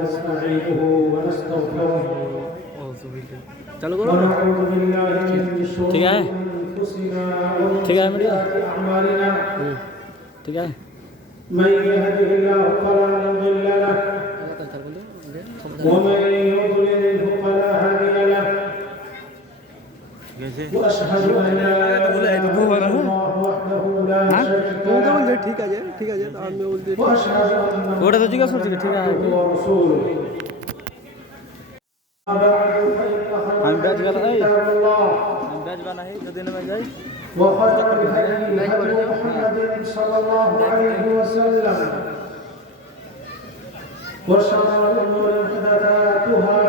نستعينه ونستغفره ونعوذ بالله من شرور انفسنا ومن سيئات اعمالنا من يهده الله فلا مضل له ومن يضلل فلا هادي له واشهد ان لا اله الا الله وحده لا شريك له ঠিক আছে আমি বলতে واشهد ان ওটা তো জিজ্ঞাসা করছি ঠিক আছে محمدا ورسوله আমি ব্যাচ গেল এই كتاب الله আমি ব্যাচ বানাই যদি না যাই وخير الهدي هدي محمد صلى الله عليه وسلم وشر الامور محدثاتها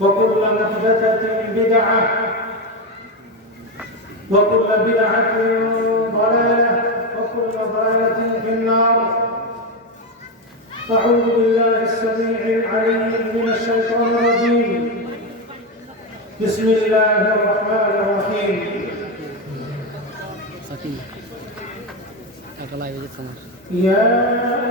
وكل محدثه بدعه وكل بدعه ضلاله وكل ضلاله في النار. أعوذ بالله السميع العليم من الشيطان الرجيم. بسم الله الرحمن الرحيم. يا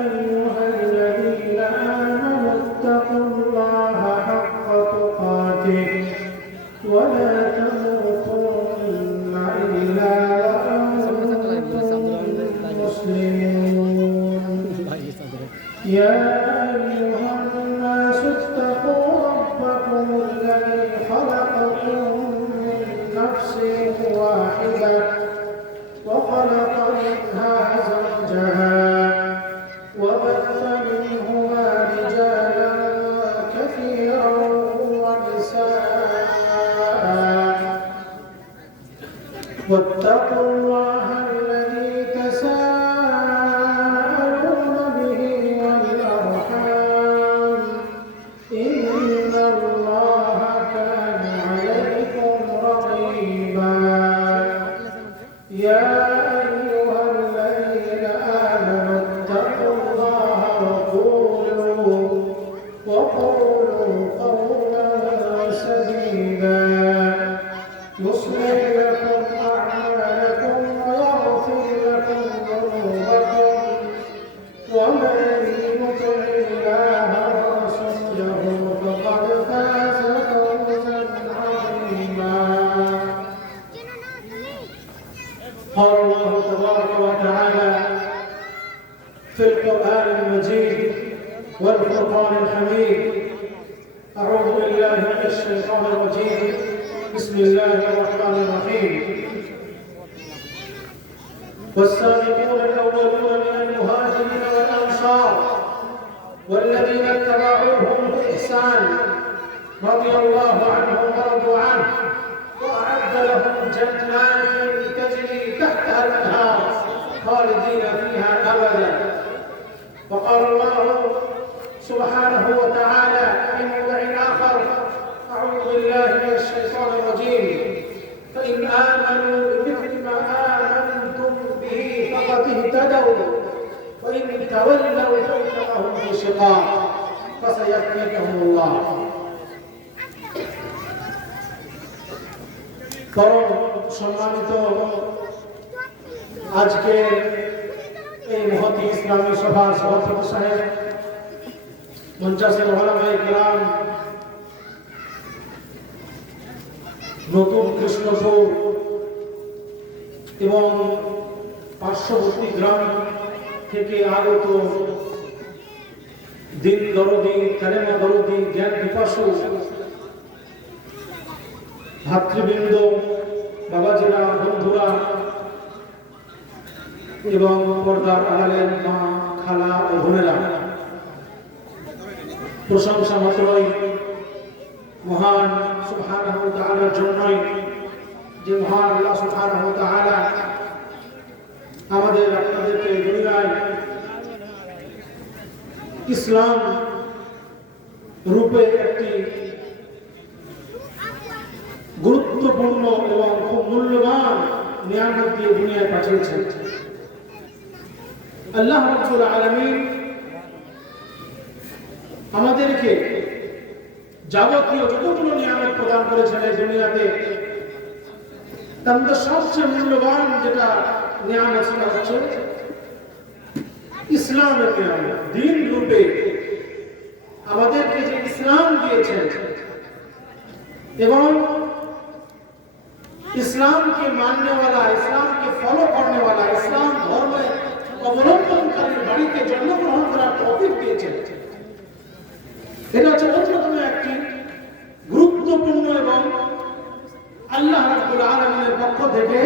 أيها الذين آمنوا اتقوا الله حق تقاته ولا تموتن إلا وأنتم مسلمون. يا أيها الناس اتقوا ربكم الذي خلقكم من نفس واحدة وخلق منها زوجها وبث منهما رجالا كثيرا ونساء واتقوا الله الذي تساءلون به والأرحام إن الله كان عليكم رقيبا. يا أيها الذين آمنوا اتقوا الله وقولوا قولا سديدا يصلح لكم أعمالكم ويغفر لكم ذنوبكم ومن يطع الله ورسوله فقد فاز فوزا عظيما. قال الله تبارك وتعالى في القرآن المجيد والفرقان الحميد: أعوذ بالله من الشيطان الرجيم. بسم الله الرحمن الرحيم. والسابقون الأولون من المهاجرين والأنصار والذين اتبعوهم بإحسان رضي الله عنهم ورضوا عنه وأعد لهم جنات تجري تحتها الأنهار خالدين فيها أبدا. وقال الله سبحانه وتعالى في موضع آخر: أعوذ بالله من الشيطان الرجيم: فإن آمنوا بمثل ما آمنتم به فقد اهتدوا وإن تولوا فإنهم في شقاق فسيكفيكهم الله. পরম সম্মানিত আজকে এই মহতী ইসলামী সভার সভাপতি সাহেব, মঞ্চাসীন ওলামায়ে কেরাম, নতুন কৃষ্ণপুর এবং পার্শ্ববর্তী গ্রাম থেকে আগত দিন দরদি, কালেমা দরদি, জ্ঞান পিপাসু ভাতৃবৃন্দ, বাবাজিরা, বন্ধুরা এবং পর্দার আড়ালের মা, খালা ও বোনেরা, প্রশংসা মাত্রই মহান সুবহানাহু ওয়া তাআলার জন্যই, যে মহান আল্লাহ সুবহানাহু ওয়া তাআলা আমাদের আপনাদেরকে দুনিয়ায় ইসলাম রূপে একটি গুরুত্বপূর্ণ এবং খুব মূল্যবান নিয়ামত দিয়ে দুনিয়ায় পাঠিয়েছেন। আল্লাহ রাব্বুল আলামিন আমাদেরকে যাবতীয় যতগুলো নিয়ামত প্রদান করেছেন এই দুনিয়াতে, তার মধ্যে সবচেয়ে মূল্যবান যেটা নিয়ামত সেটা হচ্ছে ইসলামের নিয়ামত, দিন রূপে দিয়েছেন এবং इस्लाम के मानने वाला, इस्लाम के फॉलो करने वाला, इस्लाम धर्म অবলম্বনকারী বাড়িতে জন্মগ্রহণ করার তৌফিক দিয়েছেন। এটা হচ্ছে অন্যতম একটি গুরুত্বপূর্ণ এবং আল্লাহ রাব্বুল আলামিনের পক্ষ থেকে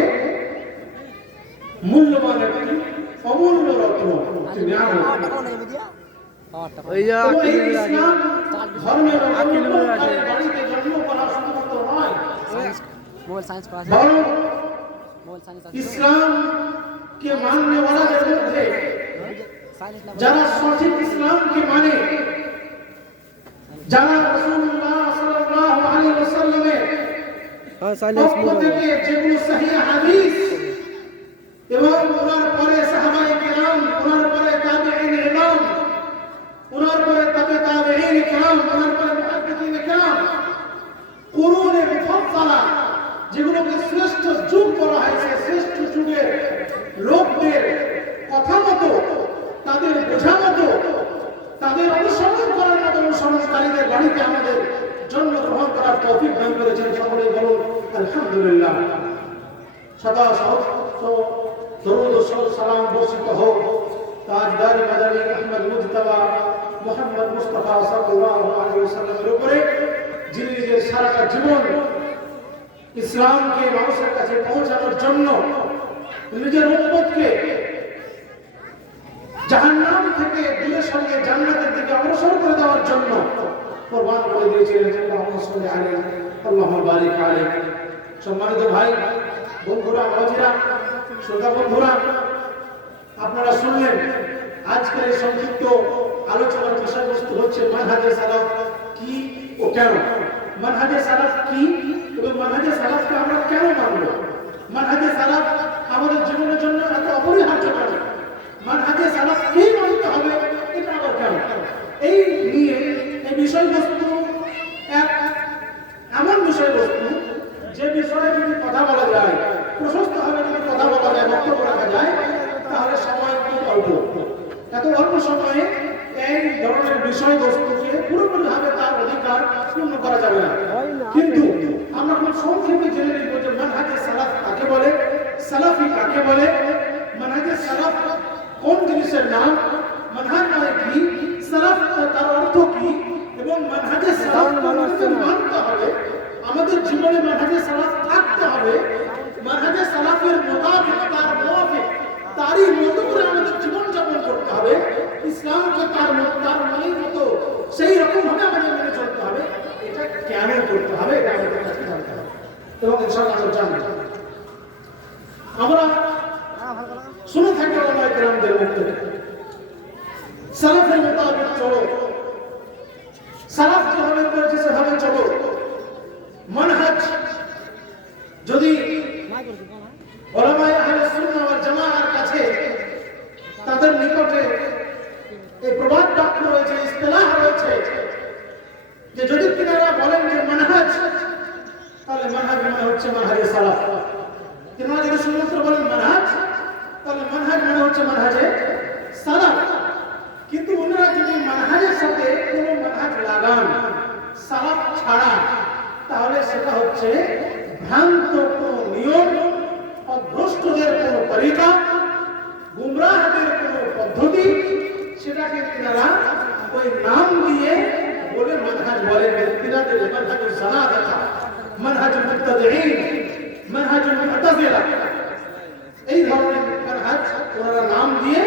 মূল্যবান একটি অমূল্য রত্ন। এই ইসলাম ধর্মের অবলম্বনকারী বাড়িতে জন্ম করা শুধুমাত্র নয়, বরং ইসলাম के मानने वाला मध्य যারা সঠিক ইসলামকে মানে, যারা রাসূলুল্লাহ সাল্লাল্লাহু আলাইহি ওয়াসাল্লামের পক্ষ থেকে যেগুলো সহিহ হাদিস এবং ওনার পরে সাহাবায়ে কেরাম, ওনার পরে তাবেঈন ইমাম, ওনার পরে তাবেঈন কেরাম, ওনার পরে মুহাদ্দিসিন কেরাম, কুরুনে মুফাদ্দালা যেগুলোকে শ্রেষ্ঠ যুগ বলা হয়েছে, শ্রেষ্ঠ যুগের লোকদের কথা মতো, তাদের বোঝা মতো, তাদের অনুসরণ করার মতো অনুসরণকারীদের বাড়িতে আমাদের জন্মগ্রহণ করার তৌফিক দান করেছেন। সকলেই বলুন আলহামদুলিল্লাহ। সদা দরুদ ও সালাম বর্ষিত হোক তাজদার মাদানী আহমদ মুজতবা মুহাম্মদ মুস্তাফা সাল্লাল্লাহু আলাইহি ওয়াসাল্লামের উপরে, যিনি নিজের সারাটা জীবন ইসলামকে মানুষের কাছে পৌঁছানোর জন্য নিজের উম্মতকে জাহান্নাম থেকে দূরে সরিয়ে জান্নাতের দিকে অগ্রসর করে দেওয়ার জন্য কুরবান করে দিয়েছিলেন। আল্লাহুম্মা সাল্লি আলাইহি আল্লাহুম্মা বারিক আলাইহি। সম্মানিত ভাই বন্ধুরা, বাজিরা, শ্রোতা বন্ধুরা, আপনারা শুনলেন আজকের এই সংক্ষিপ্ত আলোচনার বিষয়বস্তু হচ্ছে মানহাজে সালাফ কি ও কেন। মানহাজে সালাফ কি এবং মানহাজে সালাফকে আমরা কেন মানব? মানহাজে সালাফ আমাদের জীবনের জন্য এত অপরিহার্য কেন? মানহাজে সালাফ কি মানতে হবে এটা আবার কেন? এই নিয়ে এই বিষয়বস্তু এক এমন বিষয়বস্তু যে বিষয়ে যদি কথা বলা যায়, প্রশস্তভাবে যদি কথা বলা যায়, বক্তব্য রাখা যায়, তাহলে সময় খুব অল্প। এত অল্প সময়ে এই ধরনের বিষয়বস্তুকে পুরোপুরিভাবে তার অধিকার পূর্ণ করা যাবে না। কিন্তু আমরা খুব সংক্ষেপে জেনে নিব যে মানহাজে সালাফ কাকে বলে, সালাফি কাকে বলে, মানহাজে সালাফ কোন জিনিসের নাম, মানহাজ মানে কি, সালাফ তার অর্থ কি এবং মানহাজে সালাফ আমাদের মানতে হবে, আমাদের জীবনে মানহাজে সালাফ থাকতে হবে, মানহাজে সালাফের মোতাবেক তার মুওয়াফিক তারই মতো করে আমাদের জীবন যাপন করতে হবে, ইসলামকে তার মনের মতো সেই রকম ভাবে আমাদের মেনে চলতে হবে। এটা কেন করতে হবে এটা আমাদের কাছে জানতে হবে এবং ইনশাআল্লাহ আমরা জানব। আমরা শুনে থাকি ওলামায়ে কেরামদের মুখ থেকে সালাফের মোতাবেক চলো, সালাফ যেভাবে করেছে সেভাবে চলো। মানহাজ যদি ওলামায়ে আহলে সুন্নাহ ওয়াল জামাআর কাছে তাদের নিকটে এই প্রবাদ বাক্য রয়েছে, ইসতিলাহ রয়েছে যে যদি তিনারা বলেন যে মানহাজ, তাহলে মানহাজ মানে হচ্ছে মানহাজে সালাফ। তিনারা যদি শুধুমাত্র বলেন মানহাজ, তাহলে মানহাজ মানে হচ্ছে মানহাজে সালাফ। কিন্তু ওনারা যদি মানহাজের সাথে কোনো মানহাজ লাগান সালাফ ছাড়া, তাহলে সেটা হচ্ছে ভ্রান্ত কোনো নিয়ম, অভ্রষ্টদের কোনো তরিকা, গুমরাহদের কোনো পদ্ধতি, সেটাকে তিনারা ওই নাম দিয়ে বলে মানহাজ বলেন। তিনাদের মানহাজুল সালাফা, মানহাজুল মুবতাদিঈন, মানহাজুল মুতাজিলা, এই ধরনের মানহাজ ওনারা নাম দিয়ে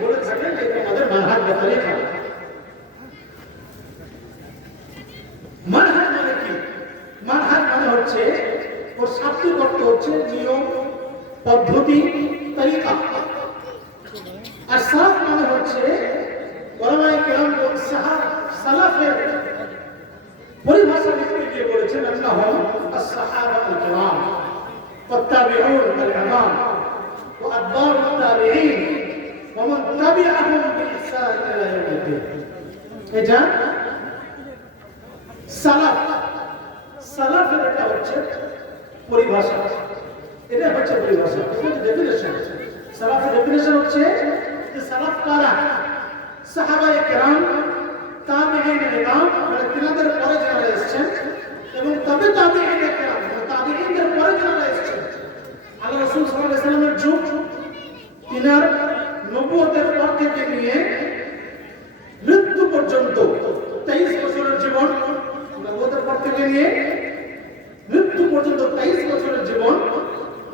বলে থাকেন যে আমাদের মানহাজ বা তরিকা। মানহাজ মানে কি? মানহাজ মানে হচ্ছে ওর শাব্দিক অর্থ হচ্ছে নিয়ম, পদ্ধতি, তরিকা। আর সালাফ মানে হচ্ছে ওলামায়ে কেরাম সালাফের পরিভাষা লিখতে গিয়ে বলেছেন আন্নাহুম আস-সাহাবাতুল কিরাম ওয়াত তাবিউন আল-ইমাম ওয়া আতবাউত তাবিঈন ওয়া মান তাবিআহুম বিইহসান ইলা ইয়াউমিদ্দিন। এটা সালাফ, সালাফের এটা হচ্ছে পরিভাষা, এটা হচ্ছে পরিভাষা, এটা ডেফিনেশন। সালাফের ডেফিনেশন হচ্ছে যে সালাফ কারা? সাহাবায়ে কেরাম, তাবেঈন, ইমাম, মানে তিনাদের পরে যারা নিয়ে মৃত্যু পর্যন্ত 23 বছরের জীবন।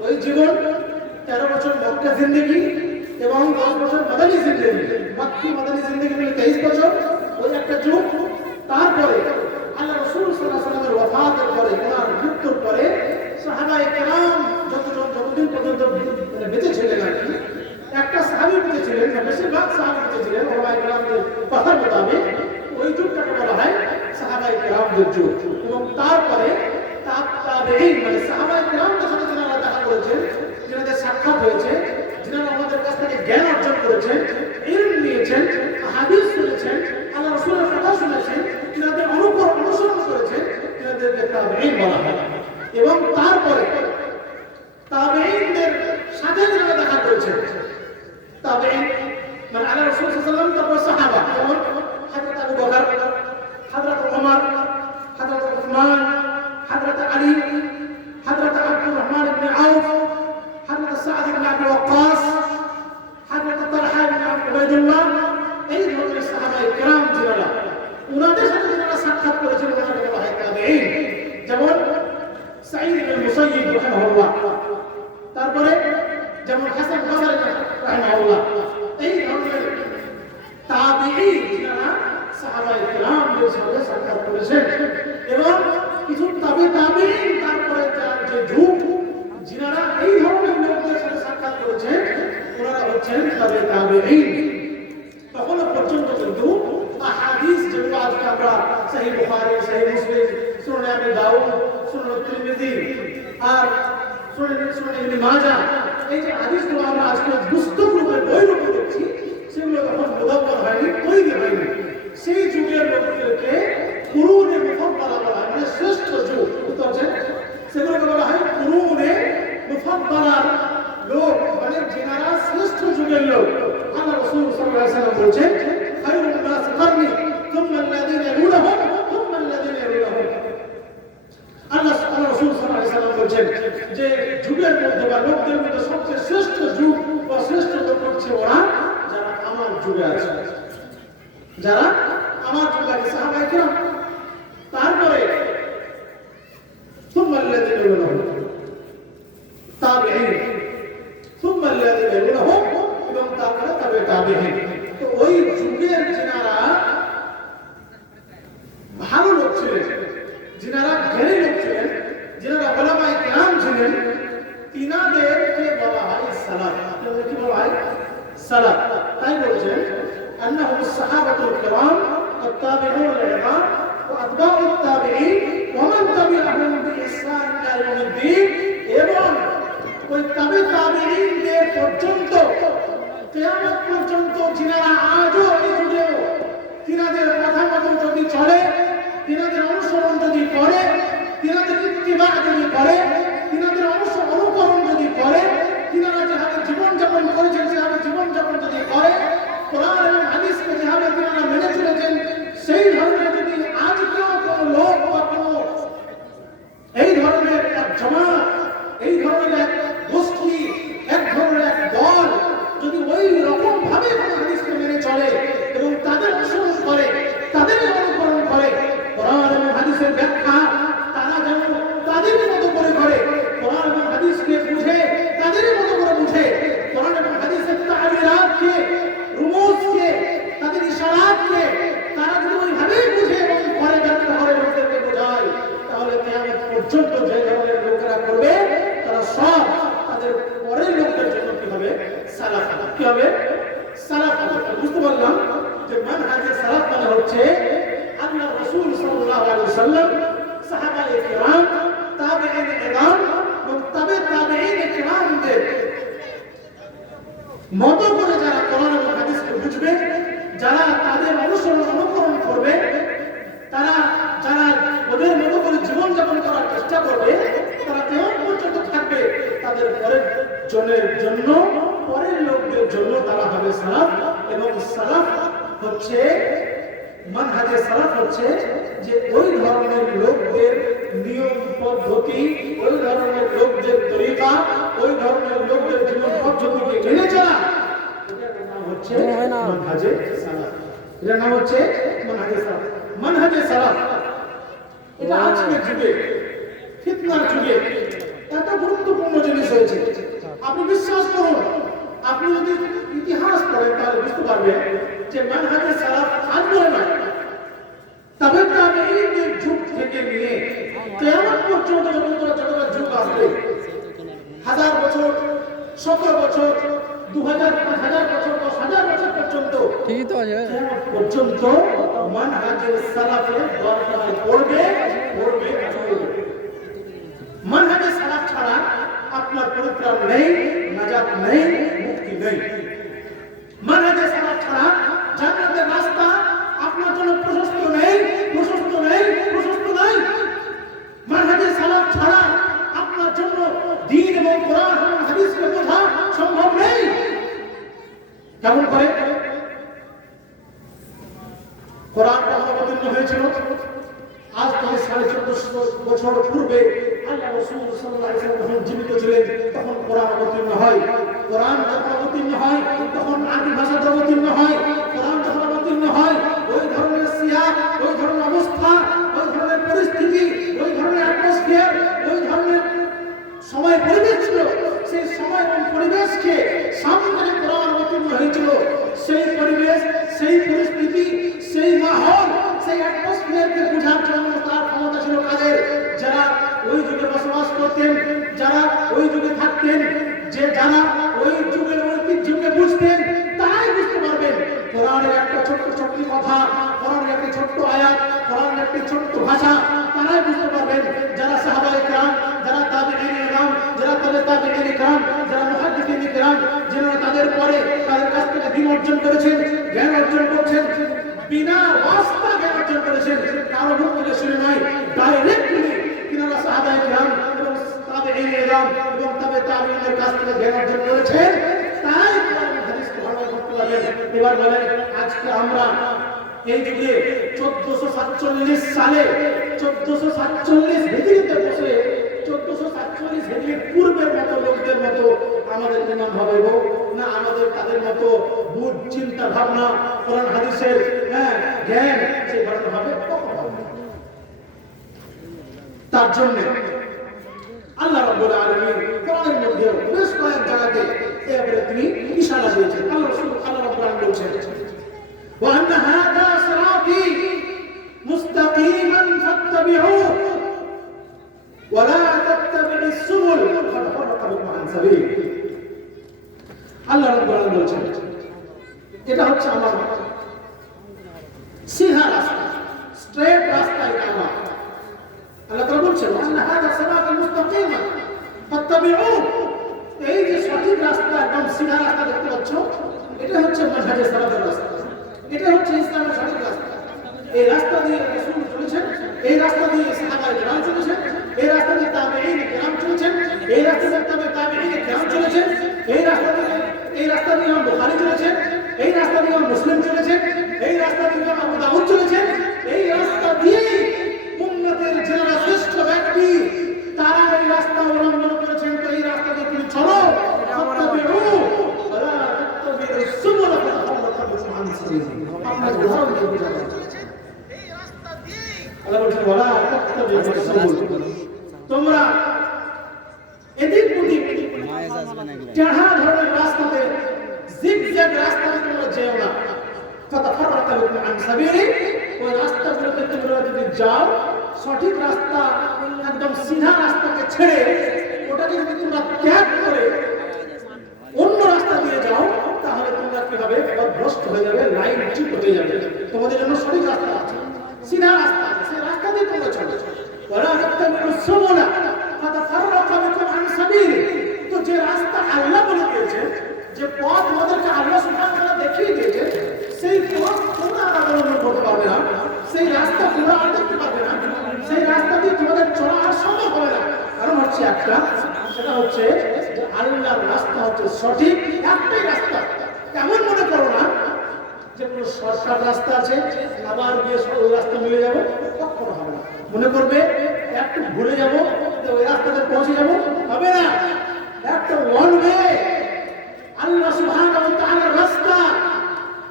ওই জীবন 13 বছর মক্কা জিন্দেগি এবং 10 বছর মাদানী জিন্দেগি। মাক্কি মাদানী জিন্দেগি মিলে 23 বছর, ওই একটা যুগ। তারপরে আল্লাহ রাসূল সাল্লাল্লাহু আলাইহি ওয়াসাল্লামের ওয়াফাতের পরে, ওনার মৃত্যুর পরে সাহাবায়ে কেরাম যতদিন পর্যন্ত বেঁচে ছিলেন আর কি, একটা সাহাবী বেঁচে ছিলেন, বেশিরভাগ সাহাবী বেঁচে ছিলেন ওলামায়ে কেরামদের কথার মোতাবেক, ওই যুগটাকে বলা হয় সাহাবায়ে কেরামদের যুগ। এবং তারপরে তাবেঈন মানে সাহাবায়ে কেরামদের সাথে যারা দেখা করেছেন, যাদের সাক্ষাৎ হয়েছে, যারা আমাদের কাছ থেকে জ্ঞান অর্জন করেছেন, ইলম নিয়েছেন, হাদিস শুনেছেন, আল্লাহ রাসূলের কথা শুনেছেন, যাদের অনুসরণ করেছেন, যাদেরকে তাবেঈন বলা হয়। এবং তারপরে তাবেঈনদের সাথে যারা দেখা করেছেন, তাবেঈন মানে আল্লাহ রাসূল সাল্লাল্লাহু আলাইহি ওয়াসাল্লাম, তারপর সাহাবা যেমন হযরত আবু বকর, হযরত ওমর, হযরত উসমান, হযরত আলী, হযরত আব্দুর রহমান ইবনে আউফ, হযরত সাদ ইবনে আবি ওয়াক্কাস, হযরত তালহা ইবনে উবাইদুল্লাহ, এই ধরনের সাহাবায়ে কেরাম যারা, ওনাদের সাথে যারা সাক্ষাৎ করেছেন ওনাদের বলা হয় তাবেঈন। যেমন সাঈদ ইবনে মুসাইয়্যিব রাহিমাহুল্লাহ, তারপরে যেমন হাসান বসরি রাহিমাহুল্লাহ, এই ধরনের তাবেঈন যারা সাহাবায়ে কেরামদের সাথে সাক্ষাৎ করেছেন। এবং কিছু তাবেঈন তারপরে যে যুগ যারা এই ধরনের লোকদের সাথে সাক্ষাৎ করেছেন, ওনারা হচ্ছেন তাবেঈন। তখন পর্যন্ত কিন্তু আহাদিস যেগুলো আজকে আমরা সহিহ বুখারী, সহিহ মুসলিম, সুনান আবি দাউদ, সুনান তিরমিজি আর সুনান ইবনে মাজাহ, এই যে হাদিসগুলো আমরা আজকে পুস্তক রূপে বই রূপে দেখছি, সেগুলো তখন মুদাব্বার হয়নি, তৈরি হয়নি। সেই যুগের লোকদেরকে কুরুনে মুফাদ্দালা বলা হয়, মানে শ্রেষ্ঠ যুগ, বুঝতে পারছেন? সেগুলোকে বলা হয় কুরুনে মুফাদ্দালার লোক, মানে যারা শ্রেষ্ঠ যুগের লোক। আল্লাহ রাসূল সাল্লাল্লাহু আলাইহি ওয়াসাল্লাম বলেছেন, খায়রুন নাস কারনি থুম্মা আল্লাযীনা ইয়ালুনহুম থুম্মা আল্লাযীনা ইয়ালুনহুম। আল্লাহ রাসূল সাল্লাল্লাহু আলাইহি ওয়াসাল্লাম বলেছেন যে যুগের মধ্যে বা লোকদের মধ্যে সবচেয়ে শ্রেষ্ঠ যুগ বা শ্রেষ্ঠ লোক হচ্ছে ওরা যারা আমার যুগে আছে, যারা আমার যুগে আছে, সাহাবায়ে কেরাম। তারপরে থুম্মা আল্লাযীনা ইয়ালুনহুম তাবেঈন, থুম্মা আল্লাযীনা ইয়ালুনহুম, এবং তারপরে তাবেঈন। তো ওই যুগের যারা ভালো লোক ছিলেন, যারা জ্ঞানী লোক ছিলেন, যারা উলামায়ে কেরাম ছিলেন, তিনাদেরকে বলা হয় সালাফ। কি বলা হয়? সালাফ। তাই বলছেন আন্নাহুম সাহাবাতুল কিরাম التابعون العظام واتباع التابعين ومن تبعهم بإحسان إلى يوم الدين। এবং ওই তাবেঈনদের পর্যন্ত কিয়ামত পর্যন্ত যারা আজও এই যুগেও তিনাদের কথা মতো যদি চলে, তিনাদের অনুসরণ যদি করে, তিনাদের ইত্তিবা যদি করে, তিনাদের অনুকরণ যদি করে, তিনারা যেভাবে জীবনযাপন করেছেন সেভাবে জীবনযাপন যদি করে, কোরআন এবং হাদিসকে যেভাবে তিনারা মেনে চলেছেন, সেই ধরনের যদি আজকেও কোনো লোক বা কোনো এই ধরনের এক জামাত, এই ধরনের এক গোষ্ঠী, এক ধরনের এক দল যদি ওই রকম ভাবে হাদিসকে মেনে চলে এবং তাদের অনুসরণ করে, তাদের অনুকরণ করে, কোরআন এবং হাদিসের ব্যাখ্যা তারা যেমন তাদের মতো করে করে, কোরআন এবং হাদিসকে বুঝে তাদের মতো করে বুঝে, কোরআন এবং হাদিসের তাবিরাতকে, রুমুজকে, তাদের ইশারাতকে তারা যদি ওইভাবে বুঝে এবং করে ব্যাখ্যা করে লোকদেরকে বোঝায়, তাহলে কিয়ামত পর্যন্ত যে ধরনের লোকেরা করবে তারা সব তাদের পরের লোকদের জন্য কি হবে? সালাফ। কি হবে? সালাফ। বুঝতে পারলাম যে মানহাজে সালাফ মানে হচ্ছে আল্লাহ রাসূল সাল্লাল্লাহু আলাইহি ওয়াসাল্লাম, সাহাবায়ে কিরাম, তাবেঈন কিরাম এবং তাবেঈন কিরামদের মতো করে যারা কোরআন এবং হাদিসকে বুঝবে, যারা তাদের অনুকরণ করবে, তারা যারা ওদের মতো করে জীবনযাপন করার চেষ্টা করবে, তারা কেমন পর্যন্ত থাকবে, তাদের পরের জনের জন্য, পরের লোকদের জন্য তারা হবে সালাফ। এবং সালাফ হচ্ছে মানহাজে সালাফ হচ্ছে যে ওই ধরনের লোকদের নিয়ম পদ্ধতি, ওই ধরনের লোকদের তরিকা, ওই ধরনের লোকদের জীবন পদ্ধতিকে মেনে চলা, এটার নাম হচ্ছে মানহাজে সালাফ। এটার নাম হচ্ছে মানহাজে সালাফ। মানহাজে সালাফ এটা আজকের যুগে ফিতনার যুগে এত গুরুত্বপূর্ণ জিনিস হয়েছে। আপনি বিশ্বাস করুন, আপনি যদি ইতিহাস পড়েন তাহলে বুঝতে পারবেন যে মানহাজে সালাফ আজ নয় নয়, তবে তাবেঈনদের যুগ থেকে নিয়ে কিয়ামত পর্যন্ত যতটা যুগ আসবে, 1000 বছর, 17 বছর, 2000, 5000 বছর, 10,000 বছর পর্যন্ত, ঠিকই তো আছে কিয়ামত পর্যন্ত মানহাজে সালাফের দরকার পড়বে। মানহাজে সালাফ ছাড়া আপনার পরিত্রাণ নেই, নাজাত নেই, মুক্তি নেই। মানহাজে সালাফ ছাড়া জান্নাতের রাস্তা আপনার জন্য প্রশস্ত নেই। মানহাজে সালাফ ছাড়া আপনার জন্য দ্বীন এবং কোরআন এবং হাদিসকে বোঝা সম্ভব নেই। কেমন করে? কোরআন অবতীর্ণ হয়েছিল আজ থেকে 1450 বছর পূর্বে। আল্লাহ রাসূল সাল্লাল্লাহু আলাইহি ওয়াসাল্লাম যখন জীবিত ছিলেন তখন কোরআন অবতীর্ণ হয়। কোরআন যখন অবতীর্ণ হয় তখন আরবি ভাষাতে অবতীর্ণ হয়। কোরআন যখন অবতীর্ণ হয় ওই ধরনের সিয়াক, ওই ধরনের অবস্থা, ওই ধরনের পরিস্থিতি, ওই ধরনের অ্যাটমসফিয়ার, ওই ধরনের সময় পরিবেশ ছিল। সেই সময় এবং পরিবেশকে সামনে রেখে কোরআন অবতীর্ণ হয়েছিল। সেই পরিবেশ, সেই পরিস্থিতি, সেই মাহল, সেই অ্যাটমসফিয়ারকে বোঝার জন্য তার ক্ষমতা ছিল কাদের? যারা ওই যুগে বসবাস করতেন, যারা ওই যুগে থাকতেন, যারা ওই যুগের ঐতিহ্যকে বুঝতেন, তারাই বুঝতে পারবেন কোরআনের একটা ছোট্ট কথা, কোরআনের একটি ছোট্ট আয়াত, কোরআনের একটি ছোট্ট ভাষা, তারাই বুঝতে পারবেন। যারা সাহাবায়ে কেরাম, যারা তাবেঈনে কেরাম, যারা তাবেঈনে কেরাম, যারা মুহাদ্দিসিনে কেরাম, যারা তাদের পরে তাদের কাছ থেকে দ্বীন অর্জন করেছেন, জ্ঞান অর্জন করছেন, বিনা ওয়াস্তা জ্ঞান অর্জন করেছেন, কারো মুখ থেকে শুনে নয়, ডাইরেক্টলি তিনারা সাহাবায়ে কেরাম এবং তাবেঈনে কেরাম এবং তাবেঈনের কাছ থেকে জ্ঞান অর্জন করেছেন, তাই কোরআন হাদিসকে ভালো করতে পারবেন। এবার বলেন, আজকে আমরা এই যুগে 1447 সালে 1447 হিজরিতে বসে 1447 হিজরির পূর্বের মতো লোকদের মতো আমাদের ইমান হবে না? আমাদের তাদের মতো বুঝ, চিন্তা, ভাবনা, কোরআন হাদিসের জ্ঞান সেই ধরনের হবে? তার জন্য আল্লাহ রাব্বুল আলামিন কোরআনের মধ্যে বেশ কয়েক জায়গাতে এই ব্যাপারে তিনি ইশারা দিয়েছেন। আল্লাহ রাব্বুল আলামিন বলছেন, ওয়া আন্না হাযা সিরাতী মুস্তাকিমান ফাত্তাবিউহু ওয়া লা তাত্তাবিউস সুবুল ফাতাফাররাকা বিকুম আন সাবিলি। আল্লাহ রাব্বুল আলামিন বলছেন, এটা হচ্ছে আমার সিধা রাস্তা, স্ট্রেট রাস্তা। এটা আমার আল্লাহ তাআলা বলছেন, আন্না হাযা সিরাতী মুস্তাকিমান ফাত্তাবিউহু। এই যে সঠিক রাস্তা, একদম সিধা রাস্তা দেখতে পাচ্ছ, এটা হচ্ছে মানহাজে সালাফের রাস্তা, এটা হচ্ছে ইসলামের সঠিক রাস্তা। এই রাস্তা দিয়ে রাসূল চলেছেন, এই রাস্তা দিয়ে সাহাবায়ে কেরাম চলেছেন, এই রাস্তা দিয়ে তাবেঈনে কেরাম চলেছেন, এই রাস্তা দিয়ে তাবেঈনে কেরাম চলেছেন, এই রাস্তা দিয়ে ইমাম বুখারী চলেছেন, এই রাস্তা দিয়ে ইমাম মুসলিম চলেছেন, এই রাস্তা দিয়ে ইমাম আবু দাউদ চলেছেন। এই রাস্তা দিয়ে উম্মতের যারা শ্রেষ্ঠ ব্যক্তি তারা এই রাস্তা অবলম্বন করেছেন। তো এই রাস্তা দিয়ে তুমি চলো, ফাত্তাবিউ ওয়া লা তাত্তাবিউস সুবুল ফাতাফাররাকা বিকুম আন সাবিলি। আপনার উদাহরণ দিয়ে বোঝা যাচ্ছে এই রাস্তা দিয়ে আল্লাহ বলেন, ওয়া লা তাত্তাবিউস সুবুল, তোমরা এদিক ওদিক চড়া ধরনের রাস্তাতে, জিগজ্যাগ রাস্তাতে তোমরা যেও না। ফাতাফাররাকা বিকুম আন সাবিলি, ওই রাস্তাগুলোতে তোমরা যদি যাও, সঠিক রাস্তা একদম সিধা রাস্তাকে ছেড়ে ওটাকে যদি তোমরা ত্যাগ করে অন্য রাস্তা দিয়ে যাও, তাহলে তোমরা কি হবে? পথভ্রষ্ট হয়ে যাবে, লাইন চিট হয়ে যাবে। তোমাদের জন্য সঠিক রাস্তা আছে, সিধা রাস্তা আছে, সেই রাস্তা দিয়ে তোমরা চলো। ওয়ালা তাত্তাবিউস সুবুলা ফাতাফাররাকা বিকুম আন সাবিলি। তো যে রাস্তা আল্লাহ বলে দিয়েছেন, যে পথ আমাদেরকে আল্লাহ সুবহানাহু ওয়া তাআলা দেখিয়ে দিয়েছেন, সেই পথ তোমরা অবলম্বন করতে পারবে না, সেই রাস্তা তোমরা আর দেখতে পারবে না, সেই রাস্তা দিয়ে তোমাদের চলা আর সম্ভব হবে না। কারণ হচ্ছে একটা, সেটা হচ্ছে যে আল্লাহর রাস্তা হচ্ছে সঠিক, একটাই রাস্তা। এমন মনে করো না যে কোনো শর্টকাট রাস্তা আছে, আবার গিয়ে ওই রাস্তা মিলে যাবো, কখনো হবে না। মনে করবে একটু ভুলে যাবো, ওই রাস্তাতে পৌঁছে যাবো, হবে না। একটা ওয়ান ওয়ে, আল্লাহ সুবহানাহু ওয়া তাআলার রাস্তা,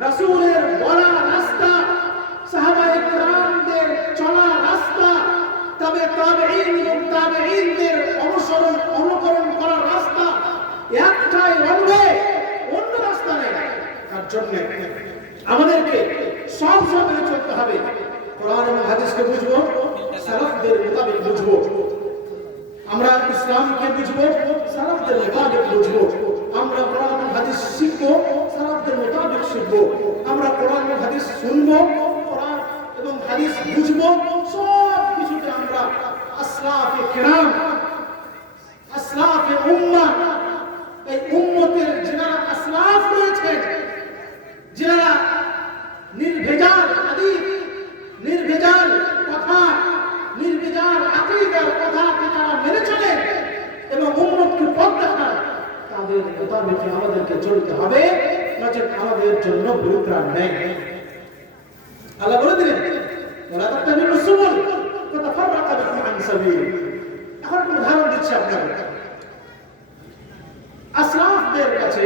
রাসূলের বলা রাস্তা, সাহাবায়ে কেরামদের চলা রাস্তা, জন্য আমাদেরকে সব সময় চলতে হবে। কোরআন এবং হাদিসকে বুঝবো, সালাফদের মোতাবেক বুঝবো। আমরা ইসলামকে বুঝবো, সালাফদের মোতাবেক বুঝবো। আমরা কোরআন এবং হাদিস শিখবো, সালাফদের মোতাবেক শিখবো। আমরা কোরআন এবং হাদিস শুনবো, কোরআন এবং হাদিস বুঝবো। সব কিছুতে আমরা আসলাফে কিরাম, আসলাফে উম্মাহ, এই উম্মতের যারা আসলাফ রয়েছেন, যারা নির্ভেজাল হাদিস, নির্ভেজাল কথা, নির্ভেজাল আকীদার কথাকে যারা মেনে চলেন এবং উম্মতকে পথ দেখান, তাদের মোতাবেক আমাদেরকে চলতে হবে, নচেত আমাদের জন্য পরিত্রাণ নেই। আল্লাহ বলে দিলেন, ওয়ালা তাত্তাবি'উস সুবুল ফাতাফাররাকা বিকুম আন সাবিলি। এখন একটা উদাহরণ দিচ্ছি আপনাদের। আসলাফদের কাছে,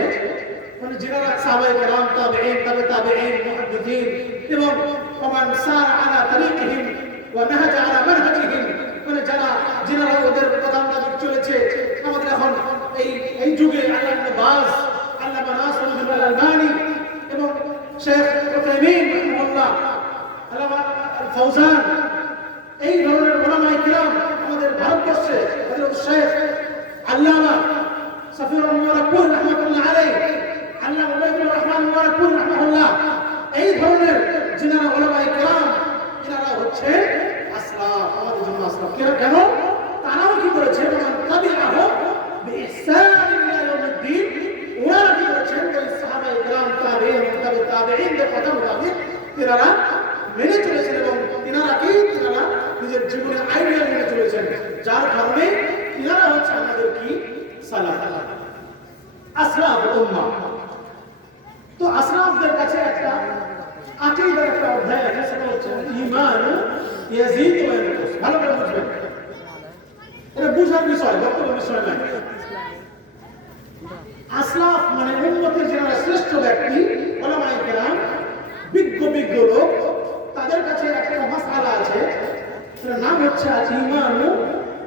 মানে যারা সাহাবায়ে কেরাম, তাবেঈন, তাবে তাবেঈন, মুহাদ্দিসিন এবং ওমান সার আলা তারিকিহিম ওয়া নাহাজা আলা মানহাজিহিম, মানে যারা ওদের কথা মোতাবেক চলেছে। আমাদের এখন এই যুগে আল্লামা ইবনে বাজ, আল্লামা নাসিরুদ্দিন আল আলবানী এবং শেখ উসাইমিন রাহিমাহুল্লাহ, আল্লামা আল ফাওজান, এই ধরনের উলামায়ে কিরাম আমাদের ভারতবর্ষে, হযরত শেখ আল্লামা সাফিউর মুবারাকপুর রাহমাতুল্লাহ আলাইহি, আল্লামা উবাইদুর রহমান মুবারাকপুর রাহমাহুল্লাহ, এই ধরনের যিনারা উলামায়ে কিরাম, যারা হচ্ছে আসলাফ, আমাদের জন্য আসলাফ। কেন? তারাও কি করেছে? মান তাবিআহু বিইহসান ইলা ইয়াউমিদ্দিন। ওনারা কি করেছেন? ওই সাহাবায়ে কিরাম, তাবেঈন, তাবে তাবেঈনদের কথা মোতাবেক তারা মেনে চলেছেন এবং তিনারা নিজের জীবনের আইডিয়াল মেনে চলেছেন, যার কারণে তিনারা হচ্ছে আমাদের কি সালাফ, আসলাফ উম্মাহ। তো আসলাফদের কাছে একটা আকীদার একটা অধ্যায় আছে, সেটা হচ্ছে ঈমান ইয়াজিদ ওয়া ইয়ানকুস। ভালো করে বুঝবেন, এটা বুঝার বিষয়, বক্তব্য বিষয় নয়। আসলাফ মানে উম্মতের যারা শ্রেষ্ঠ ব্যক্তি, উলামায়ে কেরাম, বিজ্ঞ লোক, তাদের কাছে একটা মাসআলা আছে, সেটার নাম হচ্ছে ঈমান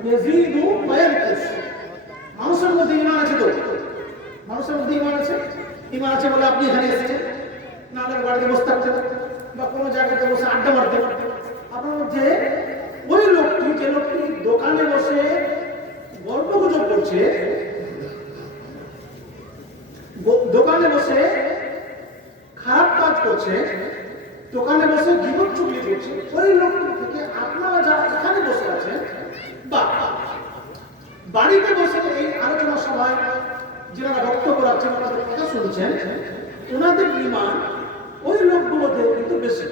ইয়াজিদু ওয়া ইয়ানকুস। মানুষের মধ্যে ঈমান আছে তো? মানুষের মধ্যে ঈমান আছে? ঈমান আছে বলে আপনি এখানে এসেছেন, না আপনার বাড়িতে বসে থাকতেন বা কোনো জায়গাতে বসে আড্ডা মারতেন। আপনার মধ্যে ওই লোকটি, যে লোকটি দোকানে বসে গল্পগুজব করছে, দোকানে বসে খারাপ কাজ করছে, দোকানে বসে গীবত চুগলি করছে, ওই লোকটি থেকে আপনারা যারা এখানে বসে আছেন বা বাড়িতে বসে এই আলোচনা সভায় যারা বক্তব্য রাখছেন, ওনাদের কথা শুনছেন, ওনাদের ঈমান ওই লোকগুলোতে কিন্তু বেশি।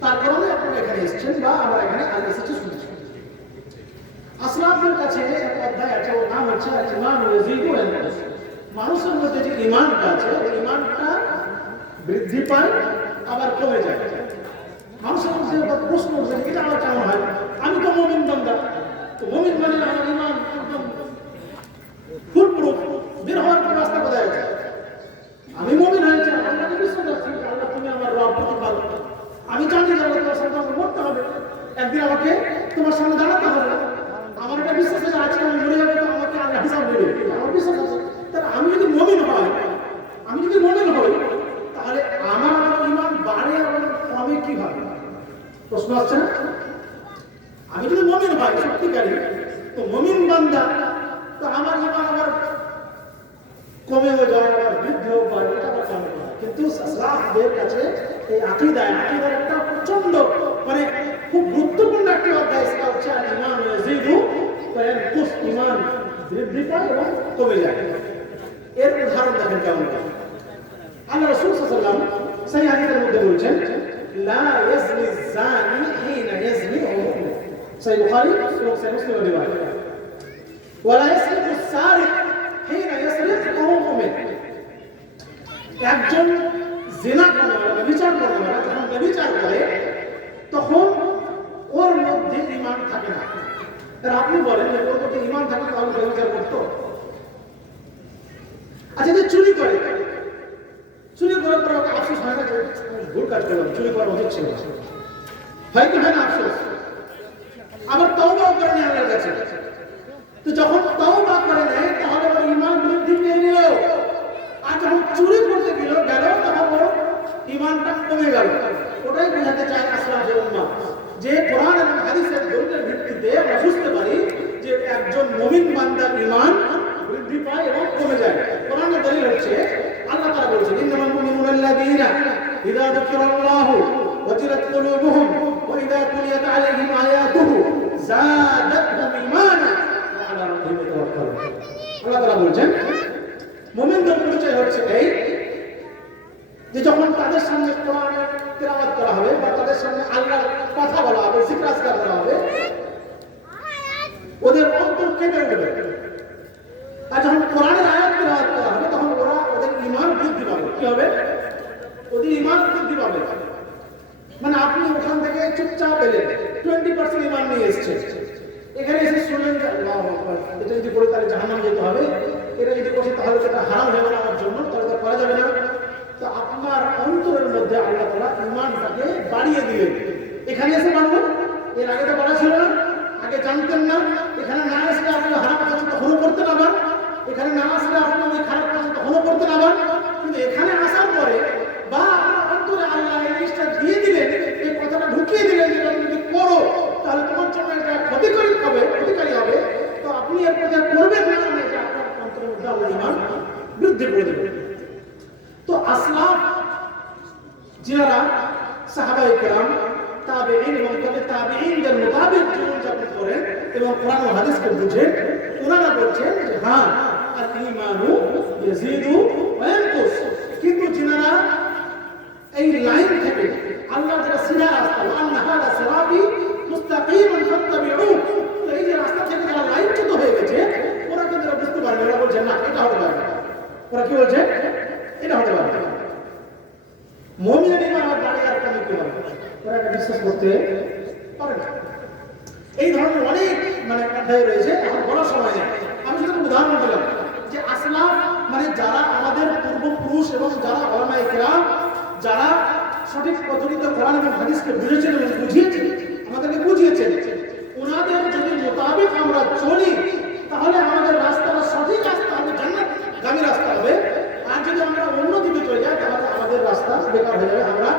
তার কারণে আপনারা এখানে এসেছেন বা আমরা এখানে আগে এসেছি শুনছি। আসলাফদের কাছে একটা অধ্যায় আছে, ওর নাম হচ্ছে ঈমান ইয়াজিদু ওয়া ইয়ানকুস। মানুষের মধ্যে যে ঈমানটা আছে, ওই ঈমানটা বৃদ্ধি পায় আবার কমে যায়। মানুষের মধ্যে প্রশ্ন উঠছে, এটা আমার কেমন হয়? আমি তো মুমিন বান্দা, তো মুমিন মানে আমার ঈমান একদম ফুলপ্রুফ, বের হওয়ার কোনো রাস্তা কোথায় আছে? আমি মুমিন হয়েছি, আল্লাহকে বিশ্বাস রাখছি, আল্লাহ তুমি আমার রব, প্রতিপালক। আমি জানি যে আল্লাহ তোমার সামনে আমাকে মরতে হবে, একদিন আমাকে তোমার সামনে দাঁড়াতে হবে। আমার একটা বিশ্বাস আছে, আজকে আমি মরে যাবো, তো আমাকে আল্লাহ হিসাব দেবে, আমার বিশ্বাস আছে। তাহলে আমি যদি মুমিন হই, তাহলে আমার ঈমান বাড়ে এবং কমে কিভাবে? প্রশ্ন আসছে না? আমি যদি মুমিন হই সত্যিকারী, তো মুমিন বান্দা, তো আমার ঈমান আবার কমেও যায়, আবার বৃদ্ধিও পায়, এটা আবার কমে যায়। কিন্তু আসলাফদের কাছে এই আকীদার একটা প্রচন্ড, মানে খুব গুরুত্বপূর্ণ একটা অধ্যায়, সেটা হচ্ছে ঈমান ইয়াজিদু ওয়া ইয়ানকুস। ঈমান বৃদ্ধি পায় এবং কমে যায়। এর উদাহরণ দেখেন কেমন। আল্লাহ রাসূল সাল্লাল্লাহু আলাইহি ওয়াসাল্লাম সহিহ হাদিসের মধ্যে বলেছেন, লা ইয়াজনি যানি হিনা ইয়াজনি ওয়া হুয়া মুমিন। সহিহ বুখারী এবং সহিহ মুসলিমের রিওয়ায়াত। ওয়া লা ইয়াসরিকু সারিক হিনা ইয়াসরিক ওয়া হুয়া মুমিন। একজন জিনা করে, ব্যভিচার করে, যখন ব্যভিচার করে তখন ওর মধ্যে ঈমান থাকে না। আর আপনি বলেন যে ওর মধ্যে ঈমান থাকে, তাহলে ব্যভিচার করতো? আচ্ছা, যে চুরি করে, চুরি করার পর ওকে আফসোস হয় না যে ভুল কাজ করলাম, চুরি করা উচিত ছিল? হয় কি হয় না আফসোস? আবার তওবা করে নেয় আল্লাহর কাছে। তো যখন তওবা করে নেয়, তাহলে ওর ঈমান বৃদ্ধি পেয়ে গেল। আর যখন চুরি করতে গেল, ইমানটা কমে গেল। ওটাই বোঝাতে চায় আসলাফে উম্মাহ, যে কোরআন এবং হাদিসের দলিলের ভিত্তিতে আমরা বুঝতে পারি যে একজন মুমিন বান্দার ঈমান বৃদ্ধি পায় এবং কমে যায়। কোরআনের দলিল হচ্ছে আল্লাহ তাআলা বলেছেন, ইন্নামাল মুমিনুনা আল্লাযীনা ইযা যুকিরাল্লাহু ওয়াজিলাত কুলুবুহুম ওয়া ইযা তুলিয়াত আলাইহিম আয়াতুহু যাদাতহুম ঈমানা ওয়া আলা রাব্বিহিম ইয়াতাওয়াক্কালুন। আল্লাহ তাআলা বলেছেন মুমিনদের পরিচয় হচ্ছে এই যে যখন তাদের সামনে কোরআনের তেলাওয়াত করা হবে বা তাদের সামনে আল্লাহর কথা বলা হবে, জিকির আজকার করা হবে, ওদের অন্তর কেঁপে উঠবে। আর যখন কোরআনের আয়াত তেলাওয়াত করা হবে তখন ওদের ঈমান বৃদ্ধি পাবে। কি হবে? ওদের ঈমান বৃদ্ধি পাবে। মানে আপনি ওখান থেকে চুপচাপ এলেন, 20% ঈমান নিয়ে এসেছেন, এখানে এসে শুনলেন যে আল্লাহু আকবার, এটা যদি পড়ে তাহলে জাহান্নামে যেতে হবে, এটা যদি বসে তাহলে সেটা হারাম হয়ে গেল আমার জন্য, তাহলে তো করা যাবে না। তো আপনার অন্তরের মধ্যে আল্লাহ তাআলা ঈমানটাকে বাড়িয়ে দিলেন। এখানে এসে বাড়লো, এর আগে তো বাড়া ছিল না, আগে জানতেন না। এখানে না আসলে আপনি হারাম কাজ তখনও করতেন, আবার এখানে না আসলে আপনি ওই খারাপ কাজ তখনও করতেন আবার। কিন্তু এখানে আসার পরে বা আপনার অন্তরে আল্লাহ এই জিনিসটা দিয়ে দিলেন, এই কথাটা ঢুকিয়ে দিলেন যে তুমি যদি করো তাহলে তোমার জন্য এটা ক্ষতিকারী হবে, তো আপনি এর কথা করবেন না, মানে এটা আপনার অন্তরের মধ্যে আল্লাহ ঈমান বৃদ্ধি করে দেবেন। তো আসলাফ যারা সাহাবায়ে কেরাম, তাবেঈন এবং তাবেঈনদের মোতাবেক জীবনযাপন করেন এবং কোরআন ও হাদিসকে বুঝেন, ওনারা বলছেন যে হ্যাঁ আল ঈমানু ইয়াজিদু ওয়া ইয়ানকুস। কিন্তু যারা এই লাইন থেকে আল্লাহর যেটা সিধা রাস্তা, আন্না হাদা সিরাতি মুস্তাকিমান ফাত্তাবিউ, তো এই যে রাস্তা থেকে যারা লাইনচ্যুত হয়ে গেছে ওরা কিন্তু বুঝতে পারে, ওরা বলছে না এটা হতে পারে না। ওরা কি বলছে? এটা হতে পারে না। মুমিনের ঈমান আর দাঁড়িয়ে আর কমে কি হবে, ওরা এটা বিশ্বাস করতে পারে না। এই ধরনের অনেক অধ্যায় রয়েছে, এখন বলার সময় নেই। আমি শুধু উদাহরণ দিলাম যে আসলাফ মানে যারা আমাদের পূর্বপুরুষ এবং যারা উলামায়ে কেরাম, যারা সঠিক পদ্ধতিতে কোরআন এবং হাদিসকে বুঝেছেন এবং বুঝিয়েছেন, আমাদেরকে বুঝিয়েছেন, ওনাদের যদি মোতাবেক আমরা চলি তাহলে আমাদের রাস্তাটা সঠিক রাস্তা হবে, জান্নাতগামী রাস্তা হবে। আর যদি আমরা অন্য দিকে চলে যাই তাহলে আমাদের রাস্তা বেকার হয়ে যাবে। আমরা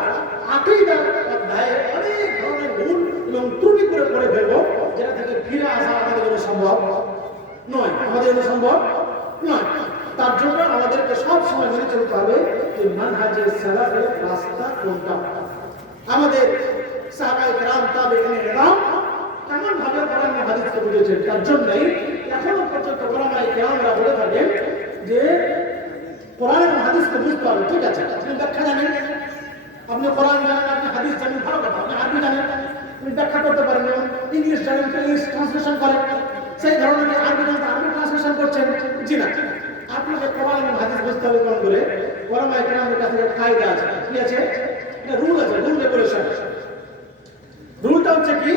আকীদার অধ্যায়ে অনেক ধরনের ভুল এবং ত্রুটি করে ফেলবো, যেটা থেকে ফিরে আসা আমাদের জন্য সম্ভব নয়, তার জন্য আমাদেরকে সব সময় মেনে চলতে হবে যে মানহাজে সালাফের রাস্তা কোনটা। আমাদের সাহাবায়ে কেরাম, তাবেঈনে কেরাম কেমন ভাবে কোরআন ও হাদিসকে বুঝেছেন, তার জন্যই এখনো পর্যন্ত উলামায়ে কেরামরা বলে থাকেন যে কোরআন এবং হাদিসকে বুঝতে হবে। ঠিক আছে, আপনি ব্যাখ্যা জানেন, আপনি কোরআন জানেন, আপনি হাদিস জানেন, ভালো কথা। আপনি আরবি জানেন, আপনি ব্যাখ্যা করতে পারেন, এবং ইংলিশ জানেন, ইংলিশ ট্রান্সলেশন করেন, সেই ধরনের আরবি জানেন, আরবি ট্রান্সলেশন করছেন। জি না, আপনাকে কোরআন এবং হাদিস বুঝতে হবে কোন করে। উলামায়ে কেরামের কাছে একটা কায়দা আছে, কি আছে? এটা রুল আছে, রুল রেগুলেশন। রুলটা হচ্ছে কি?